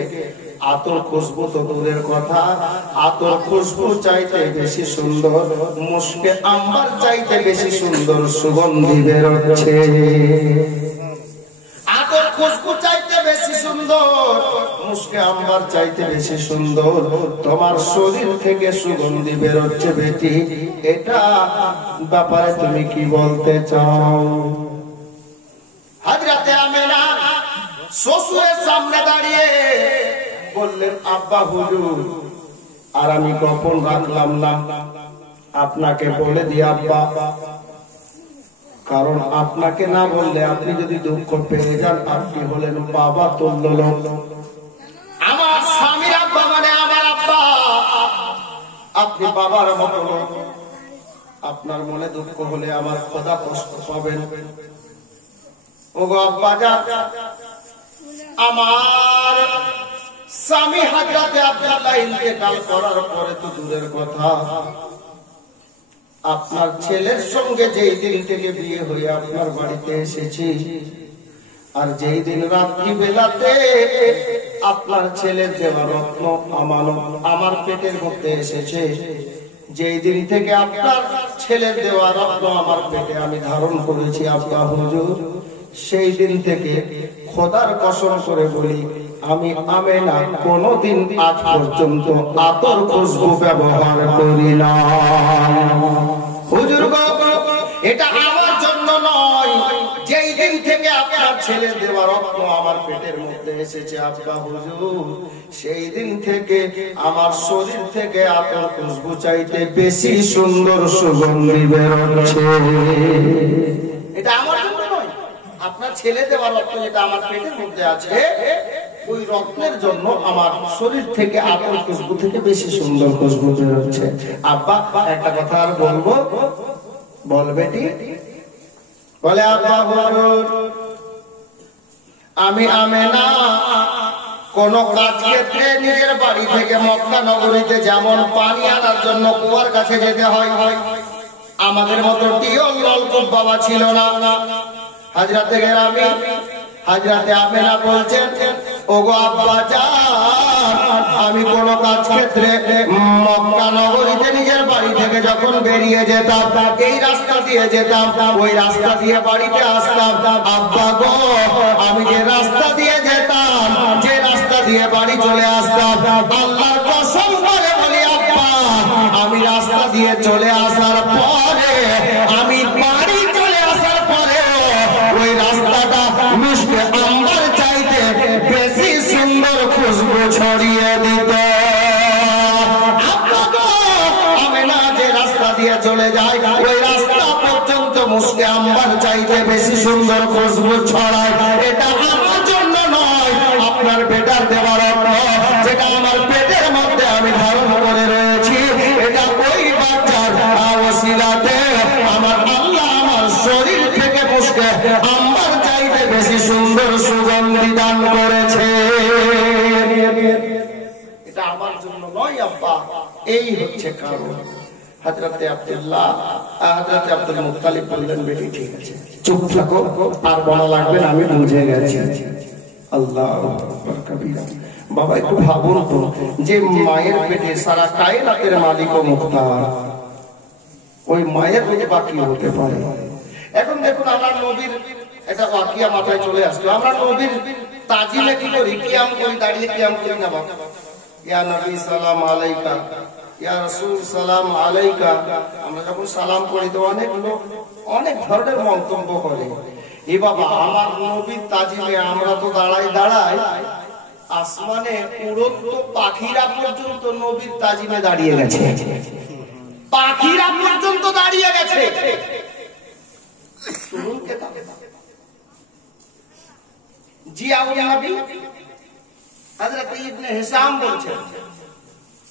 আতর খুশবু তো দূরের কথা, আতর খুশবু চাইতে বেশি সুন্দর, মুশকে আম্বার চাইতে বেশি সুন্দর সুগন্ধি বেরোচ্ছে। আতর খুশবু চাইতে বেশি সুন্দর, মুশকে আম্বার চাইতে বেশি সুন্দর তোমার শরীর থেকে সুগন্ধি বেরোচ্ছে বেটি, এটা ব্যাপারে তুমি কি বলতে চাও? হযরতে আমেনা শ্বশুরের সামনে দাঁড়িয়ে বললেন, আব্বা হুজুর, আর আমি গোপন রাখলাম না, আপনাকে বলে দিই আব্বা, কারণ আপনাকে না বললে আপনি যদি দুঃখ পেয়ে যান, আপনি হলেন বাবা তুল্য লোক, আমার স্বামীর আব্বা মানে আমার আব্বা, আপনি বাবার মতো, আপনার মনে দুঃখ হলে আমার খোদা কষ্ট পাবেন। ওগো আব্বা যা, আমার স্বামী হযরতে আব্দুল্লাহ ইন্তেকাল করার পরে তো দূরের কথা, আপনার ছেলের সঙ্গে যেই দিন থেকে বিয়ে হয়ে আপনার বাড়িতে এসেছি, আর যেই দিন রাত্রি বেলাতে আপনার ছেলের দেওয়া রত্ন আমানত আমার পেটের মধ্যে এসেছে, যেই দিন থেকে আপনার ছেলের দেওয়া রত্ন আমার পেটে আমি ধারণ করেছি আব্বা হুজুর, সেই দিন থেকে খোদার কসম করে বলি, আমি আমেনা কোনদিন আজ পর্যন্ত আতর খুশবু ব্যবহার করি না। হুজুর গো, এটা আমার জন্য নয়, যেই দিন থেকে আপনার ছেলে দেওয়া রত্ন আমার পেটের মধ্যে এসেছে আব্বা হুজুর, সেই দিন থেকে আমার শরীর থেকে আতর খুশবু চাইতে বেশি সুন্দর সুগন্ধি বেরোচ্ছে। এটা আমার জন্য নয়, আপনার ছেলে দেওয়া রত্ন যেটা আমার পেটের মধ্যে আছে, ওই রত্নের জন্য আমার শরীর থেকে আতর খুশবু থেকে বেশি সুন্দর খুশবু বেরোচ্ছে। আব্বা একটা কথা আর বলবো, বল বেটি। বলে, আব্বা হুজুর, আমি আমেনা কোন কাজ ক্ষেত্রে নিজের বাড়ি থেকে মক্কা নগরীতে যেমন পানি আনার জন্য কুয়ার কাছে যেতে হয়, আমাদের মতো টিউবওয়েল নলকূপ বাবা ছিল না। হযরতে গ্রামী হযরতে আমেনা বলছেন, ওগো আব্বা জান, আমি কোন কাজ ক্ষেত্রে মক্কা নগরীতে নিজের বাড়ি থেকে যখন বেরিয়ে যেতাম, এই রাস্তা দিয়ে যেতাম, ওই রাস্তা দিয়ে বাড়িতে আসতাম। আব্বা গো, আমি যে রাস্তা দিয়ে যেতাম, যে রাস্তা দিয়ে বাড়ি চলে আসতাম, আল্লাহর কসম করে বলি আব্বা, আমি রাস্তা দিয়ে চলে আসার পরে, আমি বাড়ি চলে আসার পরে ওই রাস্তাটা মিষ্টি আম্বার চাইতে বেশি সুন্দর খুশবু ছড়িয়ে দিত। আমি না যে রাস্তা দিয়ে চলে যাই, ওই রাস্তা পর্যন্ত মুসকে আম্বার চাইতে বেশি সুন্দর খুশবু ছড়ায়। এটা আমার জন্য নয়, আপনার বেটার দেওয়ার অর্থ, যেটা আমার পেটের মধ্যে আমি ধারণ করে রয়েছি, এটা ওই বাচ্চার ওসিলাতে আমার আল্লাহ আমার শরীর থেকে মুসকে আম্বার চাইতে বেশি সুন্দর সুগন্ধি দান করেছে। এটা আমার জন্য নয় আব্বা, এই হচ্ছে কারণ। হযরতে আব্দুল মুত্তালিব বললেন, বেটি ঠিক আছে, চুপ থাকো, আর বলা লাগবে না, আমি বুঝে গেছি। আল্লাহু আকবার কবীরা। বাবা একটু ভাবুন তো, যে মায়ের পেটে সারা কায়নাতের মালিক ও মুখতার, ওই মায়ের পেটে বাকি হতে পারে। এখন দেখুন, আমরা নবীর একটা ওয়াকিয়া মাথায় চলে আসলো, আমরা নবীর তাজিমে কি করি, কিয়াম করি, দাঁড়িয়ে কিয়াম করি না বাবা? ইয়া নবী সালাম আলাইকা, ইয়া রাসূল সালাম আলাইকা। আমরা যখন সালাম করি তো অনেক ধরনের মন্তব্য করে, এ বাবা আমার নবীর তাজিমে আমরা তো দাঁড়াই, আসমানে উড়ন্ত পাখিরা পর্যন্ত নবীর তাজিমে দাঁড়িয়ে গেছে, পাখিরা পর্যন্ত দাঁড়িয়ে গেছে। শুনুন কিতাব জিয়াউল নবী হযরত ইবনে হিশাম বলছেন,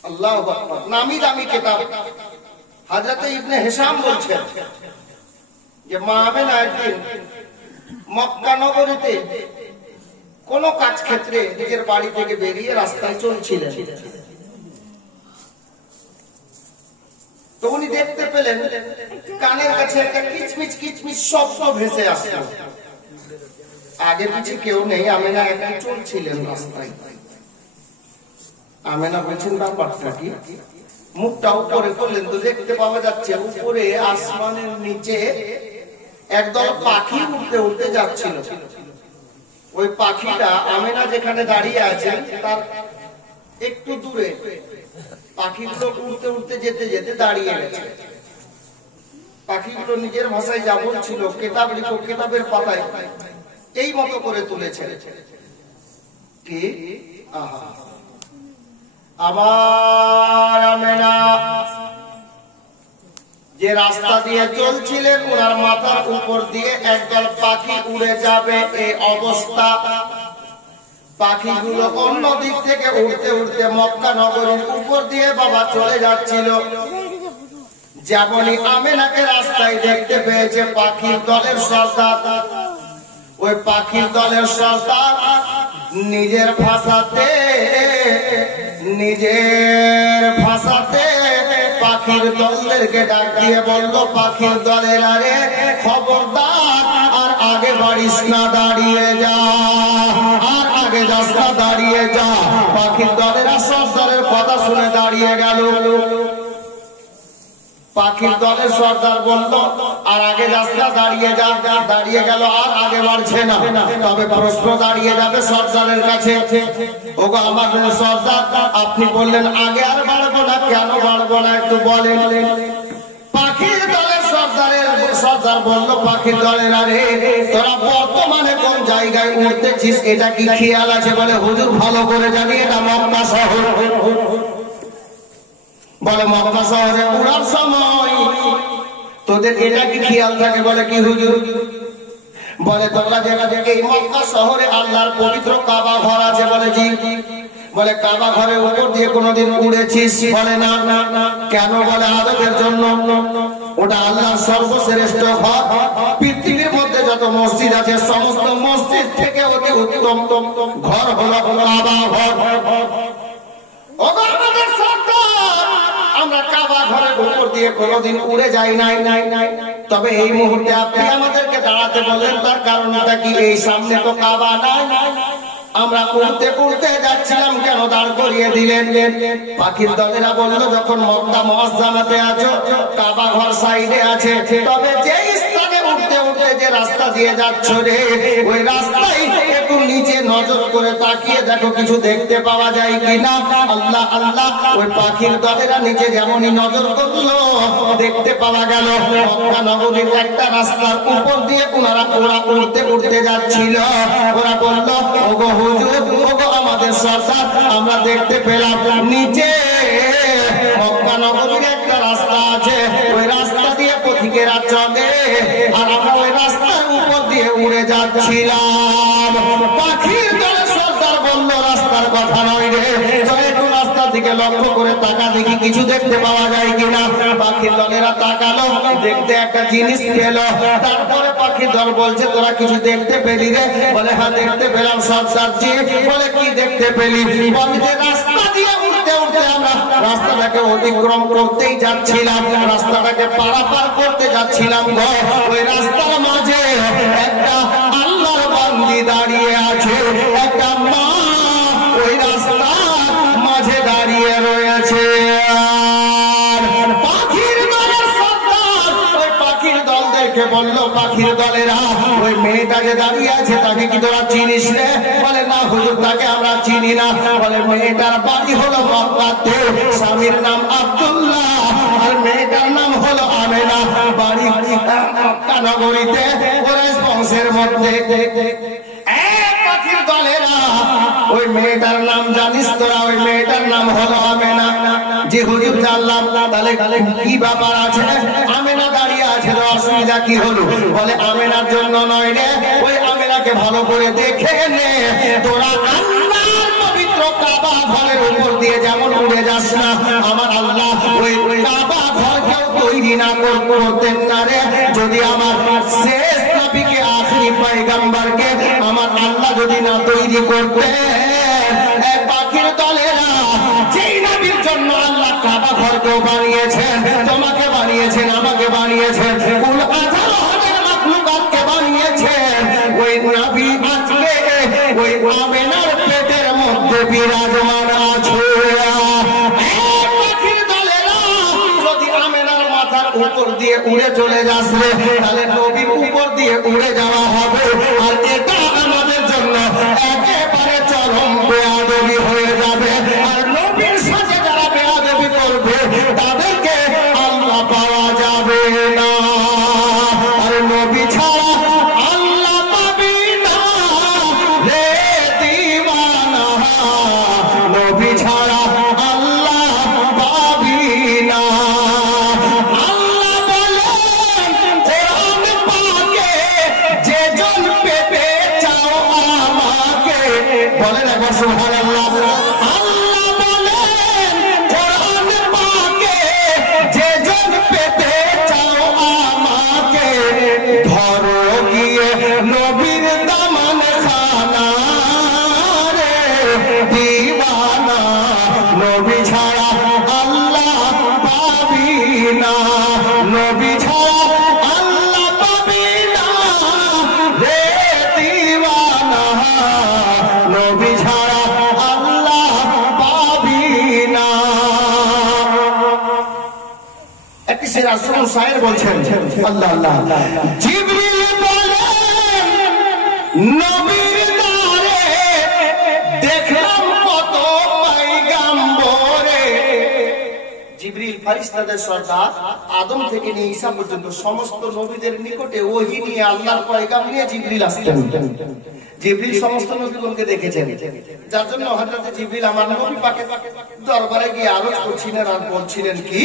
আল্লাহু আকবার, নামি দামি কিতাব। হযরত ইবনে হিশাম বলছেন যে মা আমেনা একদিন মক্কা নগরীতে কোন কাজ ক্ষেত্রে নিজের বাড়ি থেকে বেরিয়ে রাস্তায় চলছিলেন, তো উনি দেখতে পেলেন কানের কাছে একটা কিচমিচ কিচমিচ শব্দ ভেসে আসলো। আগে পিছে কেউ নেই, আমেনা একাই চলছিলেন রাস্তায়। আমেনা বলছেন ব্যাপারটা কি? মুখটা উপরে করলেন তো দেখতে পাওয়া যাচ্ছে উপরে আসমানের নিচে একদল পাখি উড়তে উড়তে যাচ্ছিল। ওই পাখিটা আমেনা যেখানে দাঁড়িয়ে আছেন তার একটু দূরে পাখিগুলো উড়তে উড়তে যেতে যেতে দাঁড়িয়ে গেছে। পাখিগুলো নিজের ভাষায় যা বলছিল, কিতাব লিখো, কিতাবের পাতায় এই মতো করে তুলেছে কি, আহা আমার আমেনা যে রাস্তা দিয়ে চলছিলেন ওনার মাথার উপর দিয়ে একদল পাখি উড়ে যাবে এই অবস্থা। পাখিগুলো অন্য দিক থেকে উড়তে উড়তে মক্কা নগরীর উপর দিয়ে বাবা চলে যাচ্ছিল। যেমনই আমেনাকে রাস্তায় দেখতে পেয়েছে পাখির দলের সর্দার, ওই পাখির দলের সর্দার নিজের ভাষাতে পাখির দলদেরকে ডাক দিয়ে বলল, পাখির দলের আরে খবরদার, আর আগে বাড়িস না, দাঁড়িয়ে যা, আর আগে যাস না, দাঁড়িয়ে যা। পাখির দলেরা সর্দারের কথা শুনে দাঁড়িয়ে গেল। পাখির দলের সর্দার বলল আর আগে রাস্তা দাঁড়িয়ে যা, দাঁড়িয়ে গেল, আর আগে বাড়ছে না। তবে প্রশ্ন দাঁড়িয়ে যাবে সর্দারের কাছে, ওগো আমার সর্দার, আপনি বললেন আগে আর বাড়বো না, কেন বাড়বো না একটু বলেন। পাখির দলের সর্দার বলল, পাখির দলের আরে তোরা বর্তমানে কোন জায়গায় উঠতেছিস এটা কি খেয়াল আছে? বলে হুজুর ভালো করে জানি, এটা মক্কা শহর। বলে মক্কা শহরে উড়ার সময় তোদের এটা কি খেয়াল থাকে? বলে কি হুজুর? বলে তোমরা যেটা দেখে এই মক্কা শহরে আল্লাহর পবিত্র কাবা ঘর আছে। বলে জি। বলে কাবা ঘরের উপর দিয়ে কোনোদিন উড়েছিস? বলে না। কেন? বলে আদবের জন্য। ওটা আল্লাহর সর্বশ্রেষ্ঠ ঘর, পৃথিবীর মধ্যে যত মসজিদ আছে সমস্ত মসজিদ থেকে অতি উত্তম ঘর হলো কাবা ঘর। আমরা কাবা ঘরের উপর দিয়ে কোনোদিন উড়ে যাই নাই। তবে এই মুহূর্তে আপনি আমাদেরকে দাঁড়াতে বললেন, তার কারণটা কি? এই সামনে তো কাবা নাই, আমরা উড়তে উড়তে যাচ্ছিলাম, কেন দাঁড় করিয়ে দিলেন? পাখির দলেরা বলল, যখন মক্কা মুআজ্জামাতে আছো, কাবা ঘর সাইডে আছে, তবে যে স্থানে উড়তে উড়তে যে রাস্তা দিয়ে যাচ্ছ রে, ওই রাস্তায় একটু নিচে নজর করে তাকিয়ে দেখো কিছু দেখতে পাওয়া যায় কিনা। আল্লাহ আল্লাহ, ওই পাখির দলেরা নিচে যেমনই নজর করলো, দেখতে পাওয়া গেল মক্কা নগরীর একটা রাস্তার উপর দিয়ে ওরা উড়তে উড়তে যাচ্ছিল। ওরা বলল, ওগো হুজুর, ওগো আমাদের সর্দার, আমরা দেখতে পেলাম নিচে মক্কা নগরীর একটা রাস্তা আছে, ওই রাস্তা দিয়ে পথিকেরা চলে, আর আমরা ওই রাস্তার উপর দিয়ে উড়ে যাচ্ছিলাম। পাখির দলের সর্দার বলল, রাস্তার কথা নয় রে, একটু রাস্তার দিকে লক্ষ্য করে তাকা দেখি কিছু দেখতে পাওয়া যায় কিনা। পাখির দলেরা তাকালো, দেখতে একটা জিনিস পেল। তারপরে পাখির দল বলছে, তোরা কিছু দেখতে পেলি রে? বলে হ্যাঁ দেখতে পেলাম সর্দার জি। বলে কি দেখতে পেলি? বলে যে রাস্তা দিয়ে উঠতে উঠতে আমরা রাস্তাটাকে অতিক্রম করতেই যাচ্ছিলাম, রাস্তাটাকে পারাপার করতে যাচ্ছিলাম, ওই রাস্তার মাঝে একটা আল্লাহর বান্দি দাঁড়িয়ে আছে, একটা মা ওই রাস্তার মাঝে দাঁড়িয়ে রয়েছে। পাখির দলের সর্দার ওই পাখির দলদেরকে ডেকে বললো পাখির দলেরা ওই মেয়েটা যে দাঁড়িয়ে আছে তাকে কি তোরা চিনিস রে? বলে না হুজুর, তাকে আমরা চিনি না। বলে মেয়েটার বাড়ি হলো মক্কাতে, স্বামীর নাম আব্দুল্লাহ আর মেয়েটার নাম হলো আমেনা, বাড়ি মক্কা নগরীতে কুরাইশ বংশের মধ্যে। পাখির দলেরা ওই মেয়েটার নাম জানিস তোরা? ওই মেয়েটার নাম হলো আমেনা। যে হুজুর জানলাম। তাহলে কি ব্যাপার আছে? আমেনা দাঁড়িয়ে আছে, অসুবিধা কি হলো? বলে আমেনার জন্য নয় রে, ওই আমেনাকে ভালো করে দেখে নে। তোরা আল্লাহর পবিত্র কাবা ঘরের উপর দিয়ে যেমন উড়ে যাস না, আমার আল্লাহ ওই কাবা ঘরকেও তৈরি না করতেন না রে। যদি আমার শেষ নবীকে, আখেরি পয়গম্বরকে আমার আল্লাহ যদি না তৈরি করতেন। পাখির দলেরা যেই নবীর জন্য আল্লাহ কাবা ঘরকেও বানিয়েছেন, তোমাকে বানিয়েছেন, আমাকে বানিয়েছেন, কুল 18,000 মাখলুকাতকে বানিয়েছেন, ওই নবী আজকে ওই আমেনার পেটের মধ্যে বিরাজমান আছে। পাখির দলেরা যদি আমেনার মাথার উপর দিয়ে উড়ে চলে যাচ্ছে, তাহলে নবীর উপর দিয়ে উড়ে যাওয়া হবে। আর এটা আমাদের জন্য একেবারে চরম বেয়াদবি হয়ে যাবে। আর নবীর সাথে যারা বেয়াদবি করবে তাদেরকে আল্লাহ পাওয়া যাবে না। আর নবী ছাড়া আল্লাহ পাবি না রে দিওয়ানা, নবী ছাড়া আল্লাহ পাবি না। আল্লাহ বলেন কোরআন পাকে, যে জন পেতে চাও আমাকে, বলেন একবার সুবহানাল্লাহ। আল্লাহ বলেন কোরআন পাকে, যে জন পেতে চাও আমাকে, ধরো গিয়ে নবীর দামান খানা রে দিওয়ানা, নবী ছাড়া আল্লাহ পাবি না, নবী ছাড়া আল্লাহ পাবি না রে দিওয়ানা, নবী ছাড়া আল্লাহ পাবি না। একটি রাসূল শায়ের বলছেন, আল্লাহ আল্লাহ, জিবরিল বলেন নবীর দ্বারে দেখলাম কত পয়গম্বরে। জিবরিল ফেরেশতাদের সর্দার, আদম থেকে নিয়ে ঈসা পর্যন্ত সমস্ত নবীদের নিকটে ওহী নিয়ে, আল্লাহর পয়গাম নিয়ে জিবরিল আসতেন। জিবরিল সমস্ত নবীগণকে দেখেছেন, যার জন্য হযরত জিবরিল আমার নবী পাকের দরবারে গিয়ে আরজ করছিলেন আর বলছিলেন কি,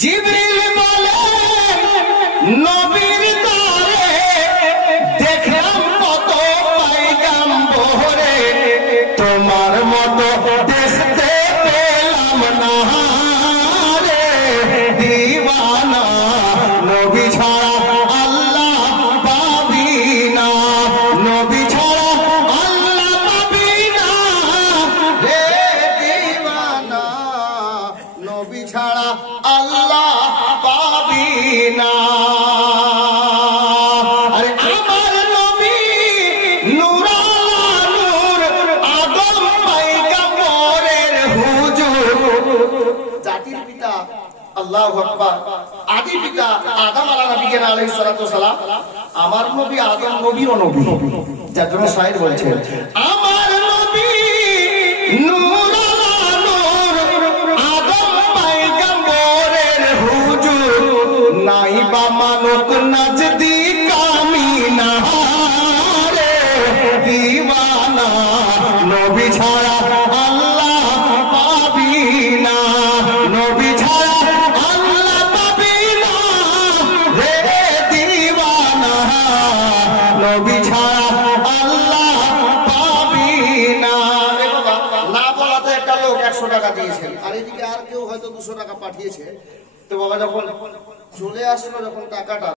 জিবরিল বলেন নবীর দ্বারে দেখলাম কত পয়গম্বরে, তোমার মতো দেখতে পেলাম না রে দিওয়ানা, নবী ছাড়া আল্লাহ পাবি না, নবী ছাড়া আল্লাহ পাবি না রে দিওয়ানা, নবী ছাড়া আল্লাহ পাবি না। আরে আমার নবী নূরালা নূর, আদম পয়গম্বরের হুজুর, জাতির পিতা আল্লাহু আকবার, আদি পিতা আদম আলাইহিস সালাম, আমার নবী আদম নবীও নবী। যার জন্য শায়ের বলছেন, আমার নবী নূরালা নূর, আদম পয়গম্বরের হুজুর, নাই বা মানুক নজদীক আমিনা রে দিওয়ানা, নবী ছাড়া আল্লাহ পাবি না, নবী ছাড়া আল্লাহ পাবি না রে দিওয়ানা, নবী ছাড়া আল্লাহ পাবি না। না বলাতে একটা লোক 100 টাকা দিয়েছেন, আর এদিকে আর কেউ হয়তো 200 টাকা পাঠিয়েছে। তো বাবা যখন চলে আসলো, যখন টাকাটা